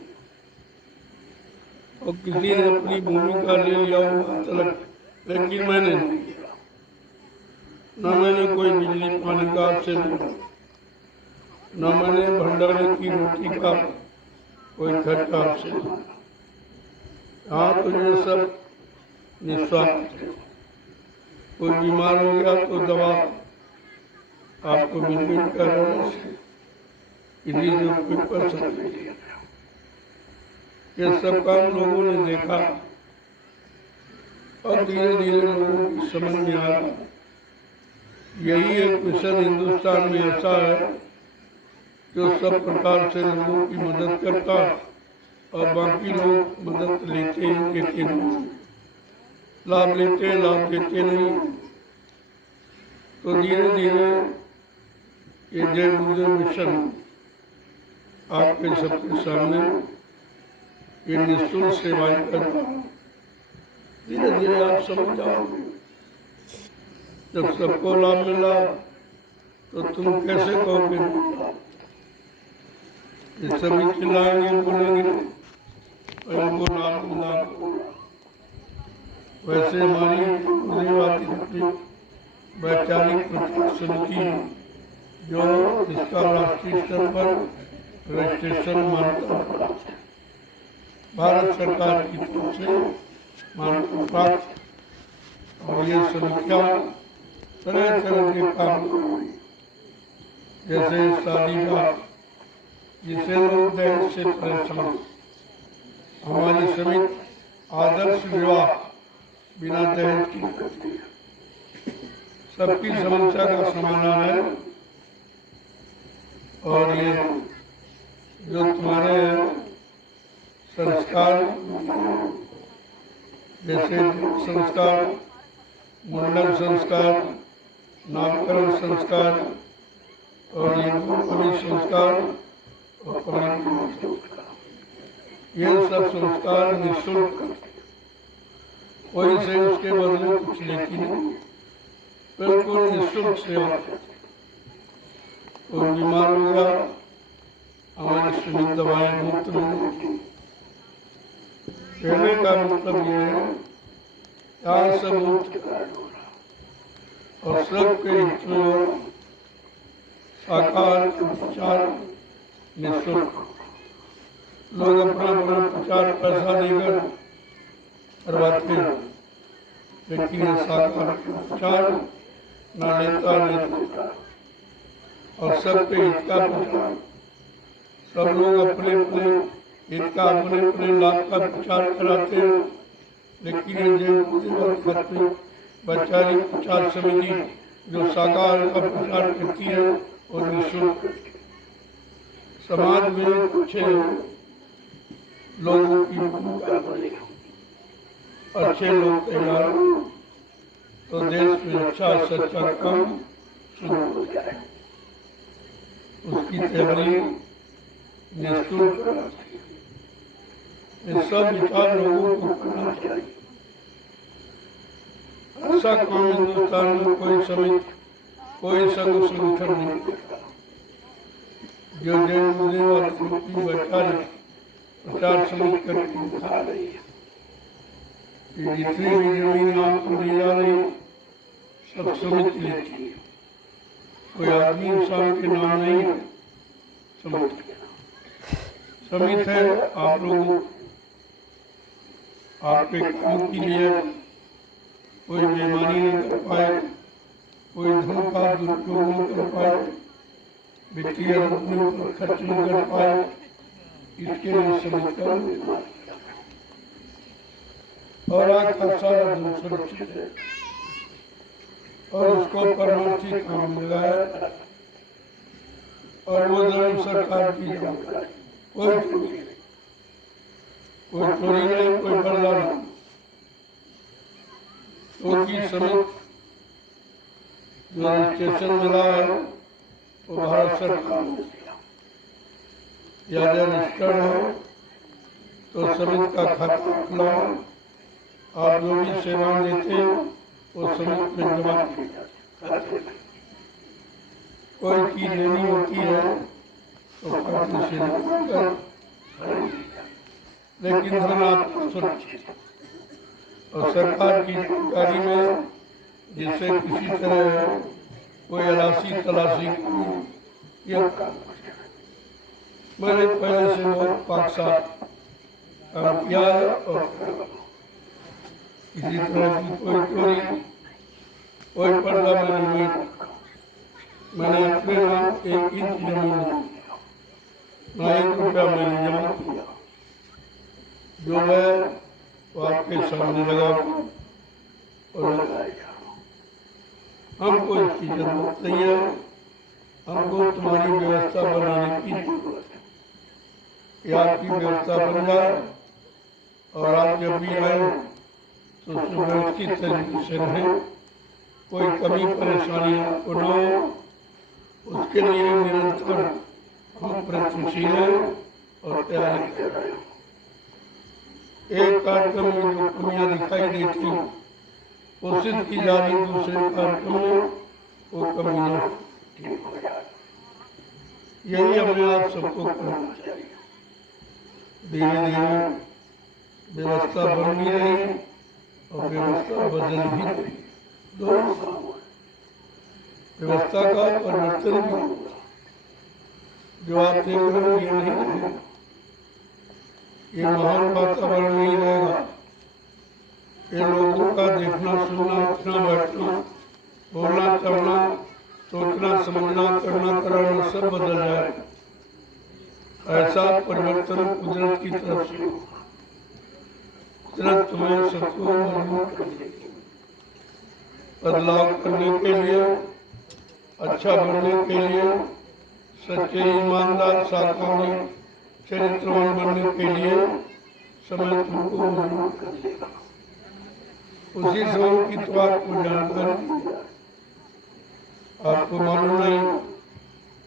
और किसी ने अपनी भूमिका ले लिया होगा तलक, लेकिन मैंने नहीं लिया। न मैंने कोई बिजली पानी का आपसे लिया, न मैंने भंडारे की रोटी का कोई खर्चा आपसे लिया। हाँ, तो ये सब निस्वार्थ है। कोई बीमार हो गया तो दवा आपको मिल गई करने से, किसी ने कोई पैसा नहीं दिया। ये सब काम लोगों ने देखा, और धीरे धीरे लोगों की समझ में आ रहा। यही एक मिशन हिंदुस्तान में ऐसा है जो सब प्रकार से लोगों की मदद करता, और बाकी लोग मदद लेते ही लेते नहीं, लाभ देते नहीं। तो धीरे धीरे ये जय गुरुदेव मिशन आपके सबके सामने ये निःशुल्क सेवाएं कर रहा हूं। धीरे धीरे आप समझ जाओगे। जब सबको लाभ मिला तो तुम कैसे कहोगे ये सभी चिल्लाएंगे, बोलेंगे उनको लाभ मिला। वैसे हमारी वैचारिक प्रचार समिति जो इसका राष्ट्रीय स्तर पर रजिस्ट्रेशन मान्यता प्राप्त है, भारत सरकार की तरफ से मान्यता प्राप्त, और ये समितियाँ तरह तरह के काम जैसे शादी का, जिसे लोग दहेज से परेशान, हमारी समिति आदर्श विवाह बिना दहेज की करती है। सबकी समस्या का समाधान है। और ये जो तुम्हारे संस्कार, जैसे संस्कार, मुंडन संस्कार, नामकरण संस्कार, और ये पवित्र संस्कार और पवित्र संस्कार, ये सब संस्कार निःशुल्क, कोई से उसके बदले कुछ लेती नहीं, बिल्कुल निःशुल्क सेवा। कोई बीमार हो गया, हमारी सभी दवाएं मुफ्त मिलेंगी। कहने का मतलब ये है, यहाँ सब मुफ्त हो रहा, और सबके हित में साकार प्रचार निःशुल्क। लोग अपना अपना प्रचार पैसा देकर करवाते हैं, लेकिन ये साकार प्रचार न लेता न देता, और सबके हित का प्रचार। सब लोग अपने अपने हित का, अपने अपने लाभ का प्रचार कराते हैं, लेकिन ये जय वैचारिक प्रचार समिति जो साकार का प्रचार करती है और निःशुल्क। समाज में अच्छे लोगों की भूमिका बने, अच्छे लोग तैयार हो, तो देश में अच्छा सच्चा काम शुरू हो जाए। उसकी तैयारी निःशुल्क करना चाहिए। ये सब विचार लोगों को करना चाहिए। ऐसा काम हिंदुस्तान में कोई समिति, कोई संघ संगठन नहीं करता जो जय गुरुदेव की वैचारिक प्रचार समिति करके दिखा रही है। ये जितनी भी जमीन आपको दी जा रही है, सब समिति लेती है। कोई आदमी इंसान के नाम नहीं है, समिति के नाम। समित है, आप लोग आपके काम के लिए कोई बेईमानी नहीं कर पाए, कोई धन का दुरुपयोग नहीं कर पाए, वित्तीय अपने ऊपर खर्च नहीं कर पाए, इसके लिए समित का निर्माण किया। और आज का सारा धन सुरक्षित है और उसको परमार्थी काम मिल रहा है और वो धन सरकार की जमा है। कोई चोरी नहीं, कोई चोरी नहीं, कोई बदला नहीं, क्योंकि समित जो रजिस्ट्रेशन मिला है वो भारत सरकार ने दिया। या रजिस्टर्ड है तो समित का खाता खुला है, आप जो भी सेवाएं देते हैं वो समित में जमा की जाती है। कोई चीज लेनी होती है तो खाते से निकाल कर, लेकिन धन आपका सुरक्षित है। और सरकार की जानकारी में जिससे किसी तरह कोई अलासी तलाशी यह काम मैंने पहले से बहुत पाक-साफ काम किया है और किसी तरह की कोई चोरी, कोई पर्दा मैंने नहीं रखा। मैंने अपने नाम 1 इंच जमीन नहीं, ना 1 रुपया मैंने जमा किया। जो है वो आपके सामने लगा और लगाएगा। हमको इसकी जरूरत नहीं है, हमको तुम्हारी व्यवस्था बनाने की जरूरत है। ये आपकी व्यवस्था बन जाए और आप जब भी आए तो सुव्यवस्थित तरीके से रहें, कोई कमी परेशानी आपको न हो, उसके लिए निरंतर हम प्रयत्नशील हैं और तैयारी कर रहे हैं। एक कार्यक्रम में जो कमियां दिखाई देती हैं कोशिश की जा रही, दूसरे कार्यक्रम में वो कमियां ठीक हो जाए। यही हमें आप सबको करना चाहिए। धीरे धीरे व्यवस्था बन भी रही और व्यवस्था बदल भी रही, दोनों काम हो रहे। व्यवस्था का परिवर्तन भी होगा। जो आप देख रहे हो ये नहीं रहेगा, ये महान वातावरण नहीं रहेगा। ये लोगों का देखना, सुनना, उठना, बैठना, बोलना, चलना, सोचना, समझना, करना, कराना सब बदल जाएगा। ऐसा परिवर्तन कुदरत की तरफ से होगा। कुदरत तुम्हें सबको मजबूर कर देगी। बदलाव करने के लिए, अच्छा बनने के लिए, सच्चे ईमानदार शाकाहारी चरित्रवान बनने के लिए समय तुमको मजबूर कर देगा। उसी समय की तो आपको जानकारी दी जाए। आपको मालूम नहीं,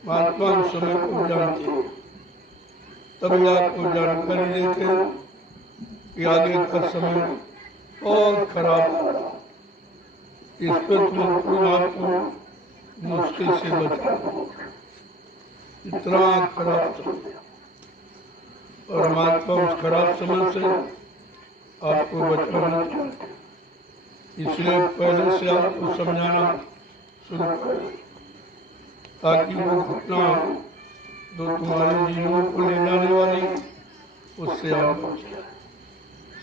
महात्मा उस समय को जानते हैं, तभी आपको जानकारी देते हैं कि आगे का समय बहुत खराब आ रहा। इस पर तुम अपने आप को मुश्किल से बचाओ। इतना खराब समय और महात्मा उस खराब समय से आपको बचाना चाहते हैं। इसलिए पहले से आपको समझाना शुरू करें ताकि वो घटना जो तुम्हारे जीवन को ले जाने वाली उससे आप बचें।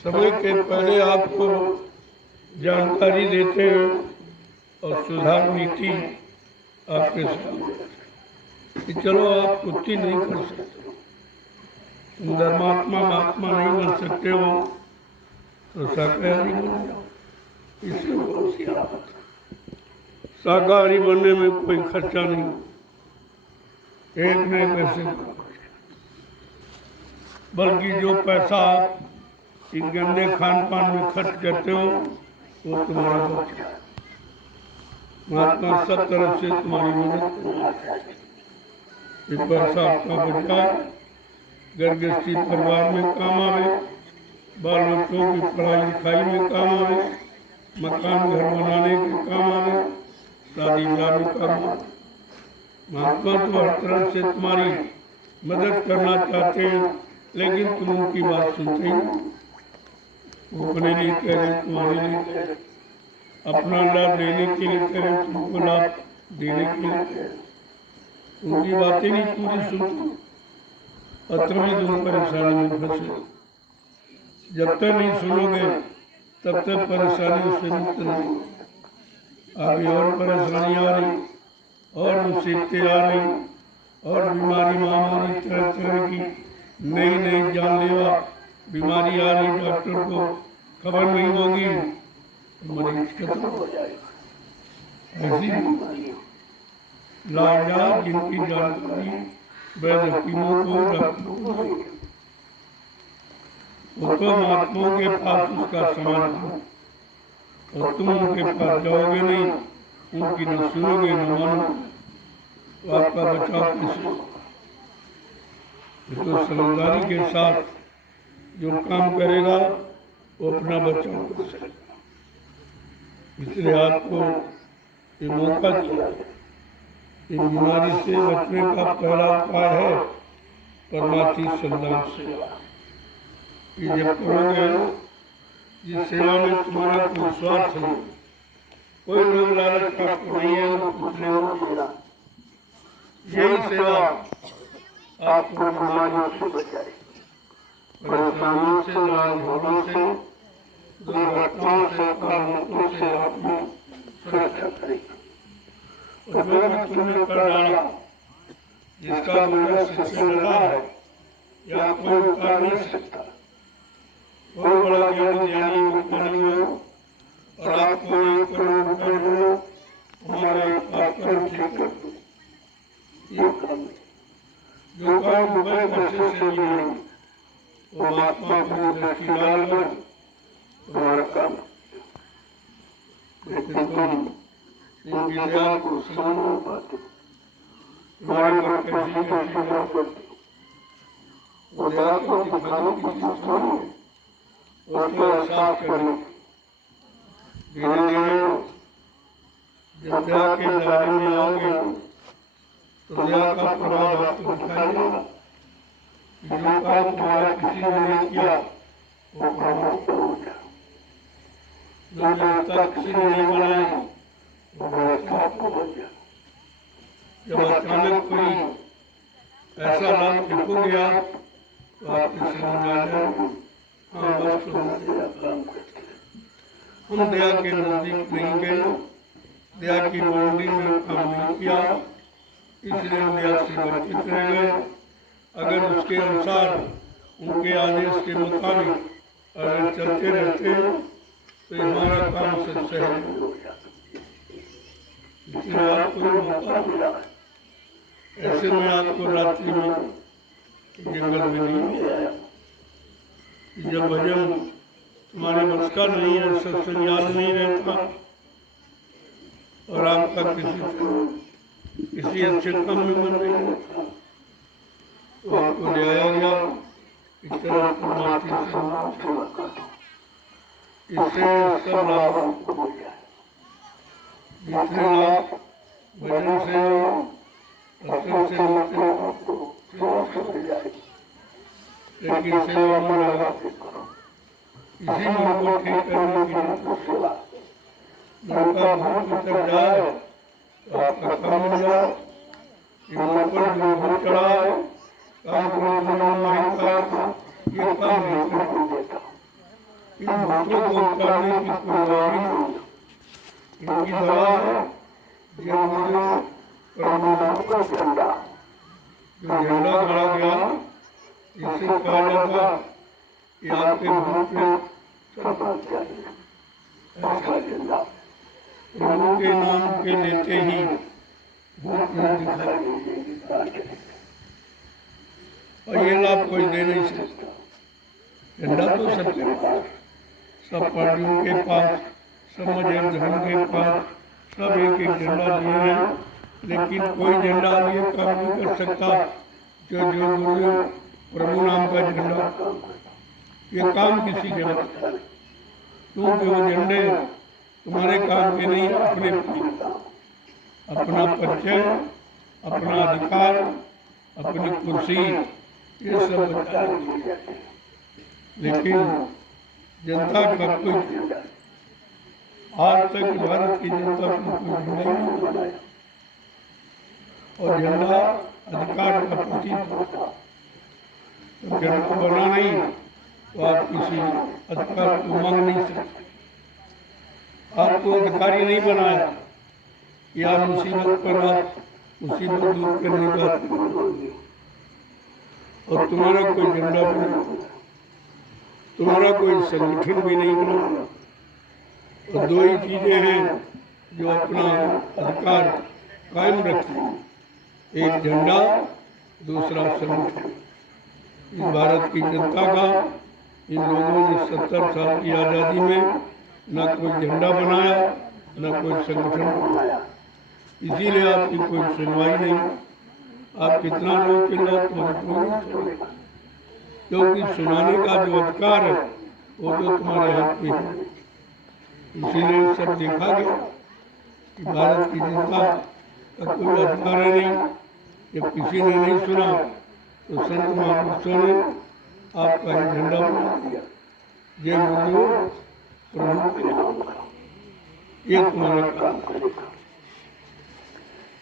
समय के पहले आपको जानकारी देते हैं और सुधार नीति आपके सामने कि चलो आप कुत्ती नहीं कर सकते, तुम धर्मात्मा महात्मा नहीं बन सकते हो तो शाकाहारी बन जाओ। इसमें बहुत सी आफत है। शाकाहारी बनने में कोई खर्चा नहीं, एक नए पैसे का, बल्कि जो पैसा आप इन गंदे खान पान में खर्च करते हो वो तुम्हारा बचता है। महात्मा सब तरफ से तुम्हारी मदद करना, ये पैसा आपका बचा घर गृहस्थी परिवार में काम आवे, बाल बच्चों की पढ़ाई लिखाई में काम आवे, मकान घर बनाने के काम आवे, शादी ब्याह में काम आवे। महात्मा तो हर तरह से तुम्हारी मदद करना चाहते हैं, लेकिन तुम उनकी बात सुनते ही नहीं। वो अपने लिए कह रहे, तुम्हारे लिए कह रहे, अपना लाभ देने के लिए कह रहे, तुमको लाभ देने के लिए कह रहे, उनकी बातें नहीं पूरी सुनते। और तभी तुम परेशानी में फंसे। जब तक नहीं सुनोगे तब तक परेशानियों से मुक्त नहीं। आगे और परेशानियां आ रही, और मुसीबतें आ रही, और बीमारी महामारी तरह तरह की नई नई जानलेवा बीमारी आ रही। डॉक्टर को खबर नहीं होगी, मरीज खत्म हो जाएगा। ऐसी बीमारियां लाइलाज जिनकी जानकारी वैद्य हकीमों को डॉक्टरों को नहीं, वो तो महात्माओं के पास उसका समाधान, और तुम उनके पास जाओगे नहीं, उनकी न सुनोगे न मानो, तो आपका बचाव कैसे होगा? तो समझदारी के साथ जो काम करेगा वो अपना बचाव कर सकेगा। इसलिए आपको ये मौका दिया है। इस बीमारी से बचने का पहला उपाय है परमार्थी संदान सेवा। ये जब करोगे, जिस सेवा में तुम्हारा कोई स्वार्थ नहीं, कोई लोग लालच आपको नहीं है, कुछ नहीं मिलेगा, यही सेवा आपको बीमारियों से बचाए, परेशानियों से, लड़ाई से, दुर्घटनाओं से, आपत्तियों से आपको सुरक्षा करेगी। और जो भी तुमने कर डाला, जिसका बोझ सिर से लगा है, या कोई उतार नहीं सकता, कोई बड़ा ज्ञानी ज्ञानी नहीं हो, और आपको 1 करोड़ रुपए दो, हमारा एक पाप कर्म ठीक कर दो, ये काम नहीं। जो काम रुपए पैसे से मिलेंगे, वो महात्मा अपनी दृष्टि डालकर तुम्हारा काम। लेकिन तुम इनकी दया को समझ नहीं पाते, तुम्हारे पर कैसी कैसी दया करती हो। वो दया को दिखाने की चीज थोड़ी है, उसको एहसास करने, धीरे धीरे जब दया के दायरे में आओगे तो दया का प्रभाव आपको दिखाई देगा। जो काम तुम्हारा किसी ने नहीं किया वो काम आपको हो गया, जो व्यवस्था किसी ने नहीं बनाई वो व्यवस्था आपको बन गया। जब अचानक कोई ऐसा लाभ देखोगे आप, तो आपकी समझ आ जाएगी, हाँ बस तो दया काम करती है। हम दया के नजदीक नहीं गए, दया की बाउंड्री में काम नहीं किया, इसलिए हम दया से वंचित रह गए। अगर उसके अनुसार, उनके आदेश के मुताबिक अगर चलते रहते तो हमारा काम सब सहज हो जाता। इसलिए आपको मौका मिला है। ऐसे में आपको रात्रि में जंगल में नहीं ले आया। जब भजन तुम्हारे बस का नहीं है, सत्संग याद नहीं रहता, और आपका किसी अच्छे काम में मन नहीं रहता, तो आपको ले आया गया इस तरह परमार्थी संदान सेवा का। इससे सब लाभ आपको हो जाए। जितने लाभ भजन से, सत्संग से मिलते हैं, आपको सेवा से मिल जाएगी। लेकिन सेवा में लगा के करो, इसी मन को ठीक करने की आपको सेवा। जिनका भूत उतर जाए तो आपका काम हो जाए। मन पर जो भूत चढ़ा है, काम क्रोध मन अहंकार, ये काम नहीं करने देता। इन भूतों को उतारने की कोई दवा नहीं, इनकी दवा है जब परमात्मा का झंडा, जो झंडा गड़ा गया, जिससे कहा जाता कि आपके भूत में चढ़ना चाहिए, ऐसा झंडा। प्रभु के नाम के लेते ही भूत नहीं दिखाई देगी, और ये लाभ कोई दे नहीं सकता। झंडा तो सबके पास, सब पार्टियों के पास, सब मजहब धर्म के पास, सब एक एक झंडा दिए हैं, लेकिन कोई झंडा ये काम नहीं कर सकता जो जो गुरु प्रभु नाम का झंडा ये काम किसी के बचता नहीं, क्योंकि वो झंडे तुम्हारे काम के नहीं, अपने अपना परिचय, अपना अधिकार, अपनी कुर्सी, ये सब बचाने। लेकिन जनता का कोई, आज तक भारत की जनता को कोई झंडा ही नहीं बनाया, और झंडा अधिकार का प्रतीक होता, तो झंडा बना नहीं तो आप किसी अधिकार को मांग नहीं सकते। आपको अधिकारी नहीं बनाया कि आप मुसीबत पर आप मुसीबत दूर करने का अधिकारी, और तुम्हारा कोई झंडा भी नहीं, तुम्हारा कोई संगठन भी नहीं बना। और दो ही चीजें हैं जो अपना अधिकार कायम रखती हैं, एक झंडा, दूसरा संगठन। इस भारत की जनता का इन लोगों ने 70 साल की आज़ादी में न कोई झंडा बनाया, न कोई संगठन बनाया। इसीलिए आपकी कोई सुनवाई नहीं। आप कितना लोग चिल्लाओ तुम्हारी कोई नहीं सुनेगा, क्योंकि सुनाने का जो अधिकार है वो तो तुम्हारे हाथ में है। इसीलिए सब देखा गया कि भारत की जनता का कोई अधिकार नहीं। जब किसी ने नहीं सुना तो संत महापुरुषों ने आपका ही झंडा बना दिया, जय गुरु प्रभु के नाम का। ये तुम्हारा काम करेगा,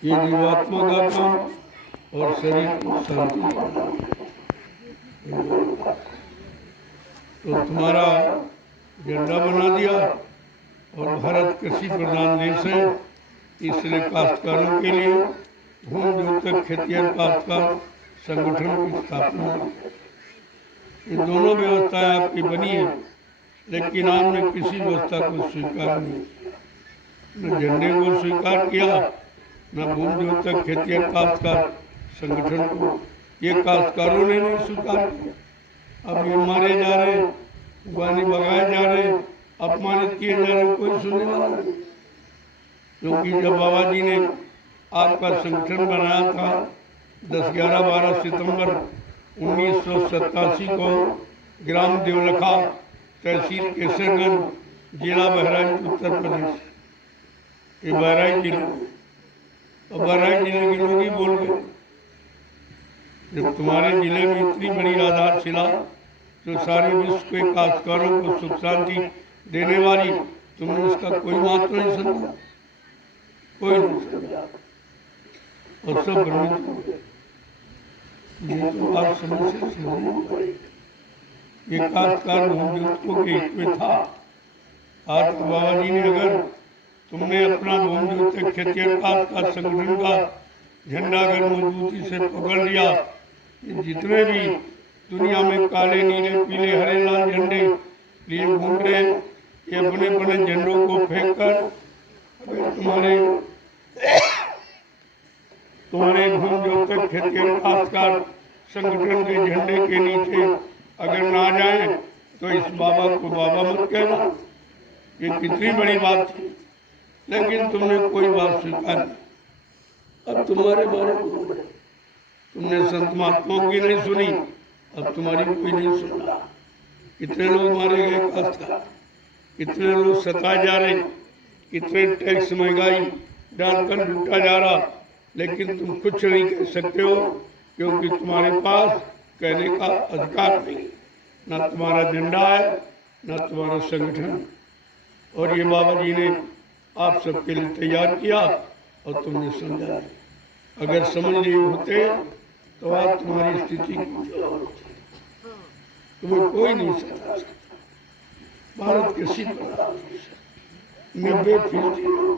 ये जीवात्मा का काम और शरीर की शांति का काम। तो तुम्हारा झंडा बना दिया। और भारत कृषि प्रधान देश है, इसलिए काश्तकारों के लिए भूमि जोतक खेतिहर काश्तकार संगठन की स्थापना की। ये दोनों व्यवस्थाएं आपकी बनी है, लेकिन आपने किसी व्यवस्था को स्वीकार नहीं किया। न झंडे को स्वीकार किया, न भूमि जोतक खेतिहर काश्तकार संगठन को। ये काश्तकारों ने नहीं स्वीकार किया। अब ये मारे जा रहे, गाने बगाए जा रहे, अपमानित किए जा रहे, कोई सुनने वाला नहीं। क्योंकि जब बाबा जी ने आपका संगठन बनाया था 10, 11, 12 सितंबर 1987 को ग्राम देवलखा, तहसील केसरगंज, जिला बहराइच, उत्तर प्रदेश, ये बहराइच जिले में। और बहराइच जिले के लोग ही बोल गए, जब तुम्हारे जिले में इतनी बड़ी आधारशिला जो सारे विश्व के काश्तकारों को सुख शांति देने वाली, तुमने उसका कोई महत्व नहीं समझा, कोई नहीं समझा, और सब भ्रमित हो गए। ये तो बात समझ से समझनी पड़ेगी। ये काश्तकार भूमि जोतकों के हित में था। आज बाबा जी ने अगर तुमने अपना भूमि जोतक खेतिहर काश्तकार संगठन का झंडा अगर मजबूती से पकड़ लिया, ये जितने भी दुनिया में काले, नीले, पीले, हरे, लाल झंडे लिए घूम रहे, ये अपने अपने झंडों को फेंक कर अगर तुम्हारे भूमि जोतक खेतिहर काश्तकार संगठन के झंडे के नीचे अगर ना जाए तो इस बाबा को बाबा मत कहना। ये कितनी बड़ी बात थी, लेकिन तुमने कोई बात स्वीकार नहीं। अब तुम्हारे बारे में तुमने संत महात्माओं की नहीं सुनी, अब तुम्हारी कोई नहीं सुन रहा। कितने लोग मारे गए काश्तकार, कितने लोग सताए जा रहे, कितने टैक्स महंगाई डालकर लूटा जा रहा, लेकिन तुम कुछ नहीं कह सकते हो, क्योंकि तुम्हारे पास कहने का अधिकार नहीं। न तुम्हारा झंडा है, न तुम्हारा संगठन। और ये बाबा जी ने आप सबके लिए तैयार किया और तुमने समझा नहीं। अगर समझ लिए होते तो आज तुम्हारी स्थिति कुछ और होती। तुम्हें कोई नहीं समझा सकता। भारत कृषि प्रधान देश है, 90%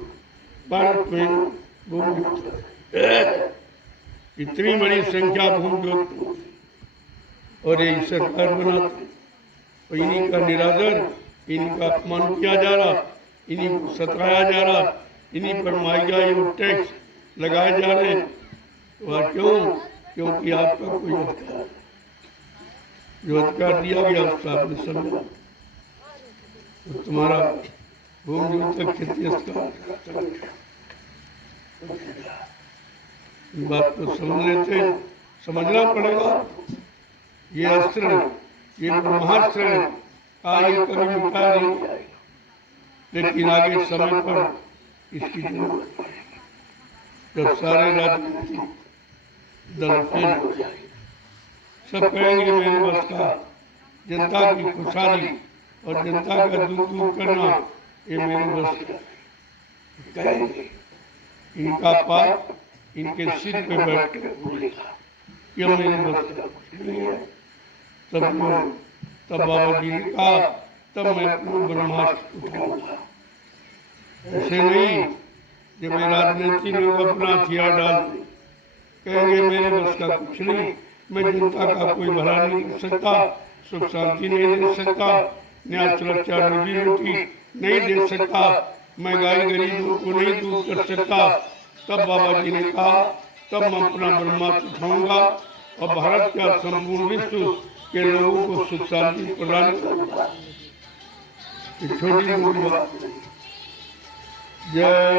भारत में भूमि जोतक है। इतनी बड़ी संख्या भूमि जोतकों की, और यही सरकार बनाती, और इन्हीं का निरादर, इन्हीं का अपमान किया जा रहा, इन्हीं को सताया जा रहा, इन्हीं पर महंगाई और टैक्स लगाए जा रहे। वह क्यों? क्योंकि आपका कोई अधिकार, जो अधिकार दिया गया उसका आपने समझा। तो तुम्हारा भूमि जोतक खेतिहर बात को समझ लेते, समझना पड़ेगा। ये अस्त्र, ये ब्रह्मास्त्र का ये कभी मिटाया नहीं जाएगा, लेकिन आगे समय पर इसकी जरूरत पड़ेगी। जब सारे राजनीतिक दल फेल हो जाएंगे, सब कहेंगे मेरे बस का जनता की खुशहाली और जनता का दुख दूर करना ये मेरे बस का कहेंगे। इनका पाप इनके सिर पे बैठ कर बोलेगा कि मेरे बस का कुछ नहीं है, तब बाबा जी ने कहा तब मैं अपना ब्रह्मास्त्र उठाऊंगा। ऐसे नहीं जब राजनीति लोग अपना हथियार डाल कहेंगे मेरे बस का कुछ नहीं, मैं जनता का कोई भला नहीं कर सकता, सुख शांति नहीं दे सकता, न्याय सुरक्षा रोजी रोटी नहीं दे सकता, महंगाई गरीबों को नहीं दूर कर सकता। तब बाबा जी ने कहा तब मैं अपना ब्रह्मास्त्र उठाऊंगा और भारत का संपूर्ण विश्व के लोगों को सुख शांति प्रदान करूंगा। छोटी मोटी बात नहीं। जय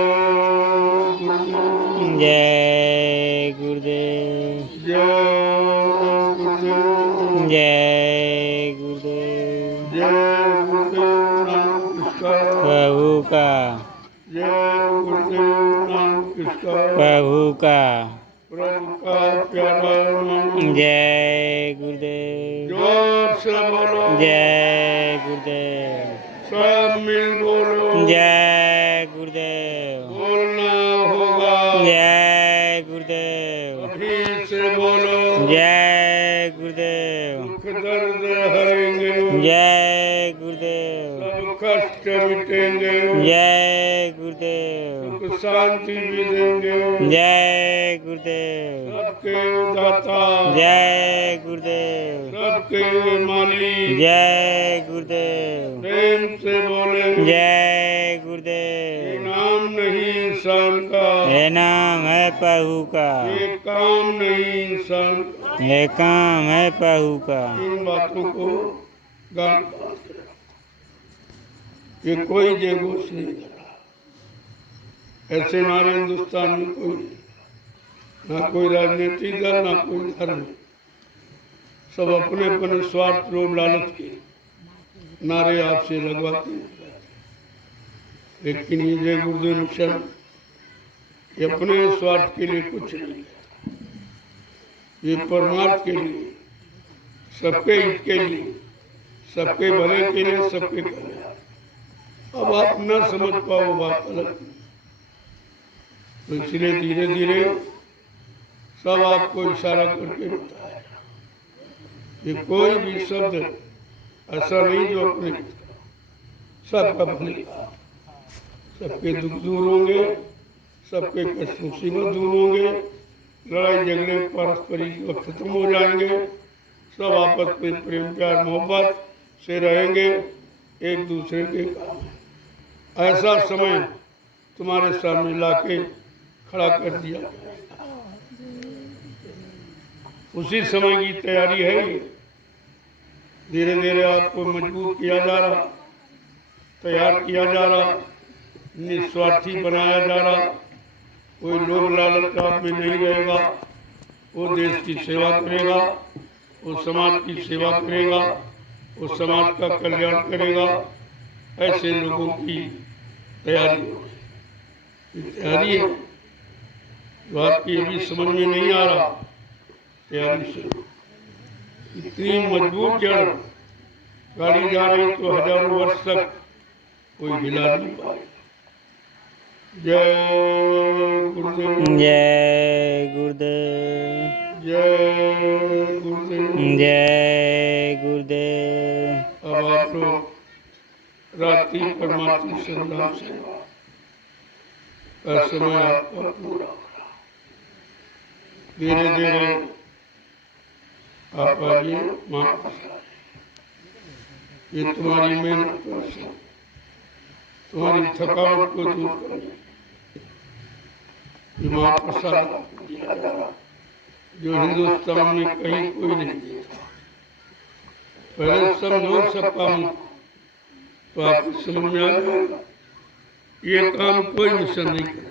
गुरुदेव, जय गुरुदेव, जय गुरुदेव, जय गुरुदेव, जय गुरुदेव नाम किसका, प्रभु का, जय गुरुदेव नाम किसका, प्रभु का, प्रभु का प्यारा नाम। जय गुरुदेव, जोर से बोलो, जय गुरुदेव, सब मिल बोलो, जय गुरुदेव, बोलना होगा, जय गुरुदेव, अभी से बोलो, जय गुरुदेव, दुख दर्द हरेंगे, जय गुरुदेव, सब कष्ट मिटेंगे, जय गुरुदेव, सुख शांति भी देंगे, जय गुरुदेव, सबके दाता, जय गुरुदेव, सबके मालिक, जय गुरुदेव, प्रेम से बोले, जय गुरुदेव, नाम नहीं इंसान का, ये नाम है प्रभु का, ये काम नहीं इंसान का। ये काम है प्रभु का। इन बातों को गान ये कोई जयघोष नहीं कर रहा। ऐसे हमारे हिंदुस्तान में कोई नहीं, ना कोई राजनीतिक दल, ना कोई धर्म, सब अपने अपने स्वार्थ लोभ लालच के नारे आपसे लगवाते हैं। लेकिन ये जय गुरुदेव मिशन ये अपने स्वार्थ के लिए कुछ नहीं, ये परमार्थ के लिए, सबके हित के लिए, सबके भले के लिए, सबके कल्याण। अब आप न समझ पाओ बात अलग, तो इसलिए धीरे धीरे सब आपको इशारा करके बताया। ये कोई भी शब्द ऐसा नहीं जो अपने सबका भले, सबके दुख दूर होंगे, सबके कष्ट मुसीबत दूर होंगे, लड़ाई झगड़े पारस्परिक खत्म हो जाएंगे, सब आपस में प्रेम प्यार मोहब्बत से रहेंगे, एक दूसरे के काम। ऐसा समय तुम्हारे सामने लाके खड़ा कर दिया, उसी समय की तैयारी है ये। धीरे धीरे आपको मजबूत किया जा रहा, तैयार किया जा रहा, निस्वार्थी बनाया जा रहा। कोई लोभ लालच आप में नहीं रहेगा, वो देश की सेवा करेगा, वो समाज की सेवा करेगा, वो समाज का कल्याण करेगा। ऐसे लोगों की तैयारी हो रही, तैयारी है जो आपकी अभी समझ में नहीं आ रहा। तैयारी से इतनी मजबूत जड़ गाड़ी जा रही तो हजारों वर्ष तक कोई हिला नहीं पाए। जय गुरुदेव, जय गुरुदेव, जय गुरुदेव, जय गुरुदेव। अब आप लोग रात्रि परमात्मा संधान से का समय आपका पूरा होगा। धीरे धीरे आप आइए माँ, ये तुम्हारी मेहनत पर से तुम्हारी थकावट को दूर करने ये माँ प्रसाद दिया जा रहा, जो हिंदुस्तान में कहीं कोई नहीं देता। पहले समझो सब काम तो आपको समझ में आ जाएगा, ये काम कोई मिशन नहीं करेगा।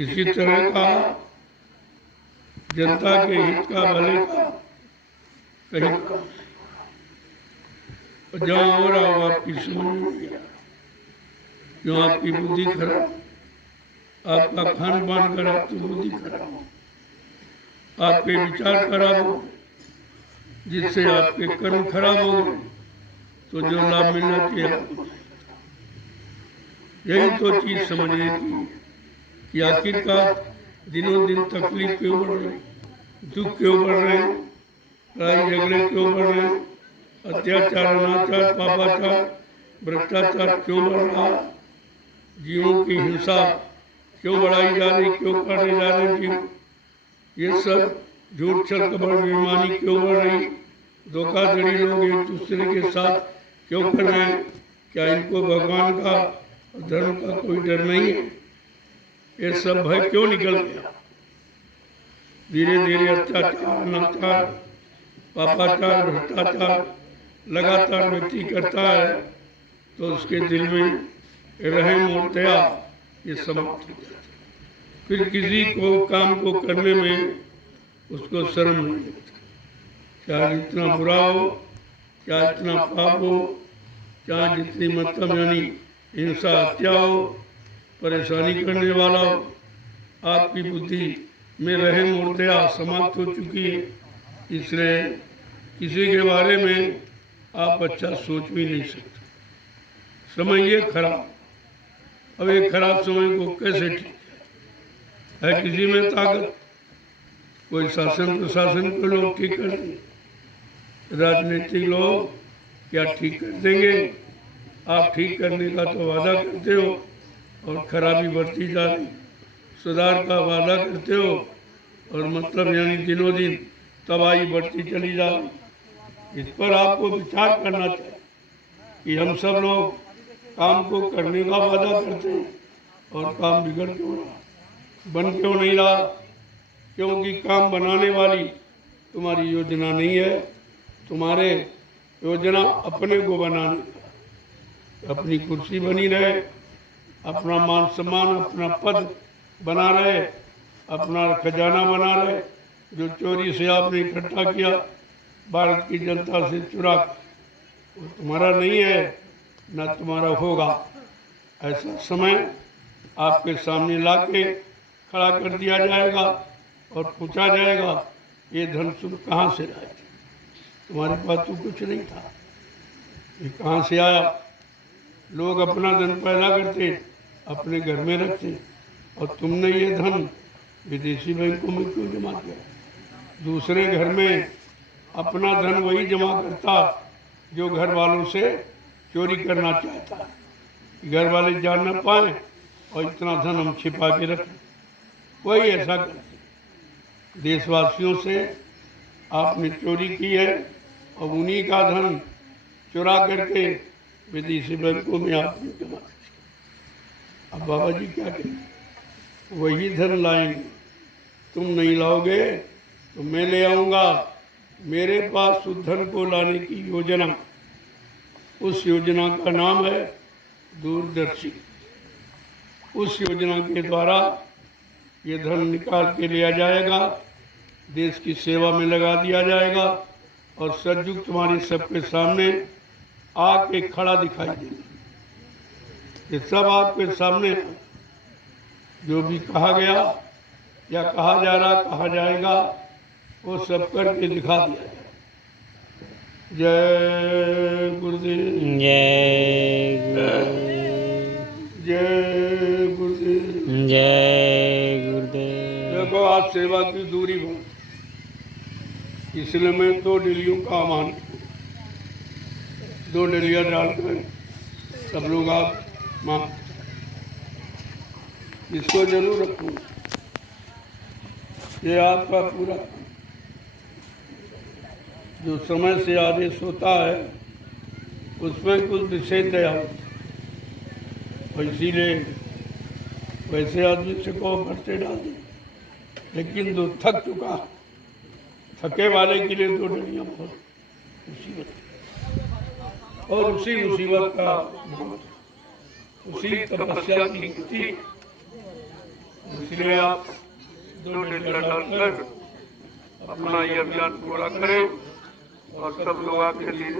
इसी तरह का जनता के हित का भले का कहीं काम, जहाँ हो रहा हो आपकी समझ में नहीं आ रहा, जो आपकी बुद्धि खराब, आपका खान पान खराब तो बुद्धि खराब, आपके विचार खराब हो जिससे आपके कर्म खराब हो गए तो जो लाभ मिलना चाहिए आपको, यही तो चीज समझने की कि आखिरकार दिनों दिन तकलीफ क्यों बढ़ रही, दुख क्यों बढ़ रहे हैं, लड़ाई झगड़े क्यों बढ़ रहे हैं, अत्याचार, अनाचार, पापाचार, भ्रष्टाचार क्यों बढ़ रहा है, जीवों की हिंसा क्यों बढ़ाई जा रही, क्यों काटे जा रहे जीव, ये सब झूठ छल कपट बेईमानी क्यों बढ़ रही, धोखाधड़ी लोग एक दूसरे के साथ क्यों कर रहे हैं, क्या इनको भगवान का और धर्म का कोई डर नहीं है, ये सब भय क्यों निकल गया। धीरे धीरे अत्याचार, अनाचार, पापाचार, भ्रष्टाचार लगातार व्यक्ति करता है तो उसके दिल में रहम और दया ये समाप्त हो जाता है। फिर किसी को काम को करने में उसको शर्म नहीं लगता, चाहे जितना बुरा हो, चाहे इतना पाप हो, चाहे जितनी मतलब यानी हिंसा, हत्या हो, परेशानी करने वाला हो, आपकी बुद्धि में रहम और दया समाप्त हो चुकी है, इसलिए किसी के बारे में आप अच्छा सोच भी नहीं सकते। समय ये खराब, अब एक खराब समय को कैसे ठीक है किसी में ताकत, कोई शासन प्रशासन को लोग ठीक कर देंगे, राजनीतिक लोग क्या ठीक कर देंगे, आप ठीक करने का तो वादा करते हो और खराबी बढ़ती जा रही, सुधार का वादा करते हो और मतलब यानी दिनों दिन तबाही बढ़ती चली जा रही। इस पर आपको विचार करना चाहिए कि हम सब लोग काम को करने का वादा करते हैं और काम बिगड़ क्यों रहा, बन क्यों नहीं रहा, क्योंकि काम बनाने वाली तुम्हारी योजना नहीं है, तुम्हारे योजना अपने को बनाने का, अपनी कुर्सी बनी रहे, अपना मान सम्मान, अपना पद बना रहे, अपना खजाना बना रहे, जो चोरी से आपने इकट्ठा किया भारत की जनता से चुरा कर, वो तुम्हारा नहीं है न तुम्हारा होगा। ऐसा समय आपके सामने लाके खड़ा कर दिया जाएगा और पूछा जाएगा ये धन तुम कहाँ से लाए थे, तुम्हारे पास तो कुछ नहीं था, ये कहाँ से आया। लोग अपना धन पैदा करते, अपने घर में रखते और तुमने ये धन विदेशी बैंकों में क्यों जमा किया। दूसरे घर में अपना धन वही जमा करता जो घर वालों से चोरी करना चाहता, घर वाले जान न पाए और इतना धन हम छिपा के रखें, वही ऐसा करते। देशवासियों से आपने चोरी की है और उन्हीं का धन चुरा करके विदेशी बैंकों में आपने जमा कर दिया। अब बाबा जी क्या कहें, वही धन लाएंगे, तुम नहीं लाओगे तो मैं ले आऊँगा। मेरे पास उस धन को लाने की योजना, उस योजना का नाम है दूरदर्शी। उस योजना के द्वारा ये धन निकाल के लिया जाएगा, देश की सेवा में लगा दिया जाएगा और सदयुग तुम्हारे सबके सामने आके खड़ा दिखाई देगा। ये सब आपके सामने जो भी कहा गया या कहा जा रहा, कहा जाएगा, वो सब करके दिखा दिया जाएगा। जय गुरुदेव, जय गुरुदेव, जय गुरुदेव, जय गुरुदेव। देखो आज सेवा की दूरी बहुत, इसलिए मैं 2 डलियों का आह्वान, 2 डलियाँ डालकर सब लोग आप माँ इसको जरूर रखूँ। ये आपका पूरा जो समय से आदेश होता है उसमें कुछ विशेष दया और इसीलिए वैसे आदमी से को भरते डाल दें, लेकिन जो थक चुका, थके वाले के लिए 2 डलियाँ बहुत मुसीबत और उसी मुसीबत का उसी तपस्या की मुक्ति। इसलिए आप 2 डलियाँ डालकर अपना ये अभियान पूरा करें और सब लोग आपके लिए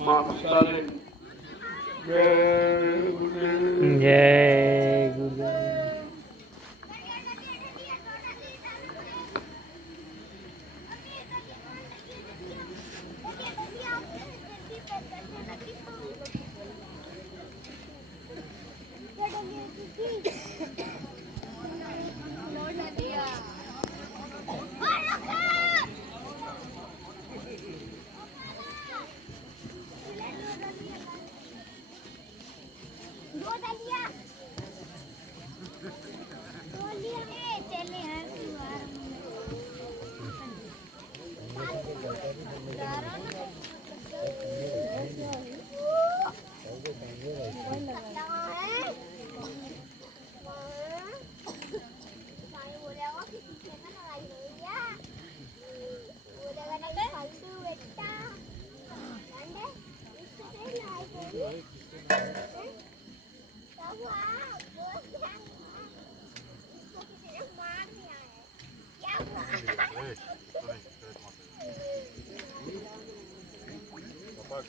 माँ डालें। जय गुरुदेव, जय गुरुदेव। Papá,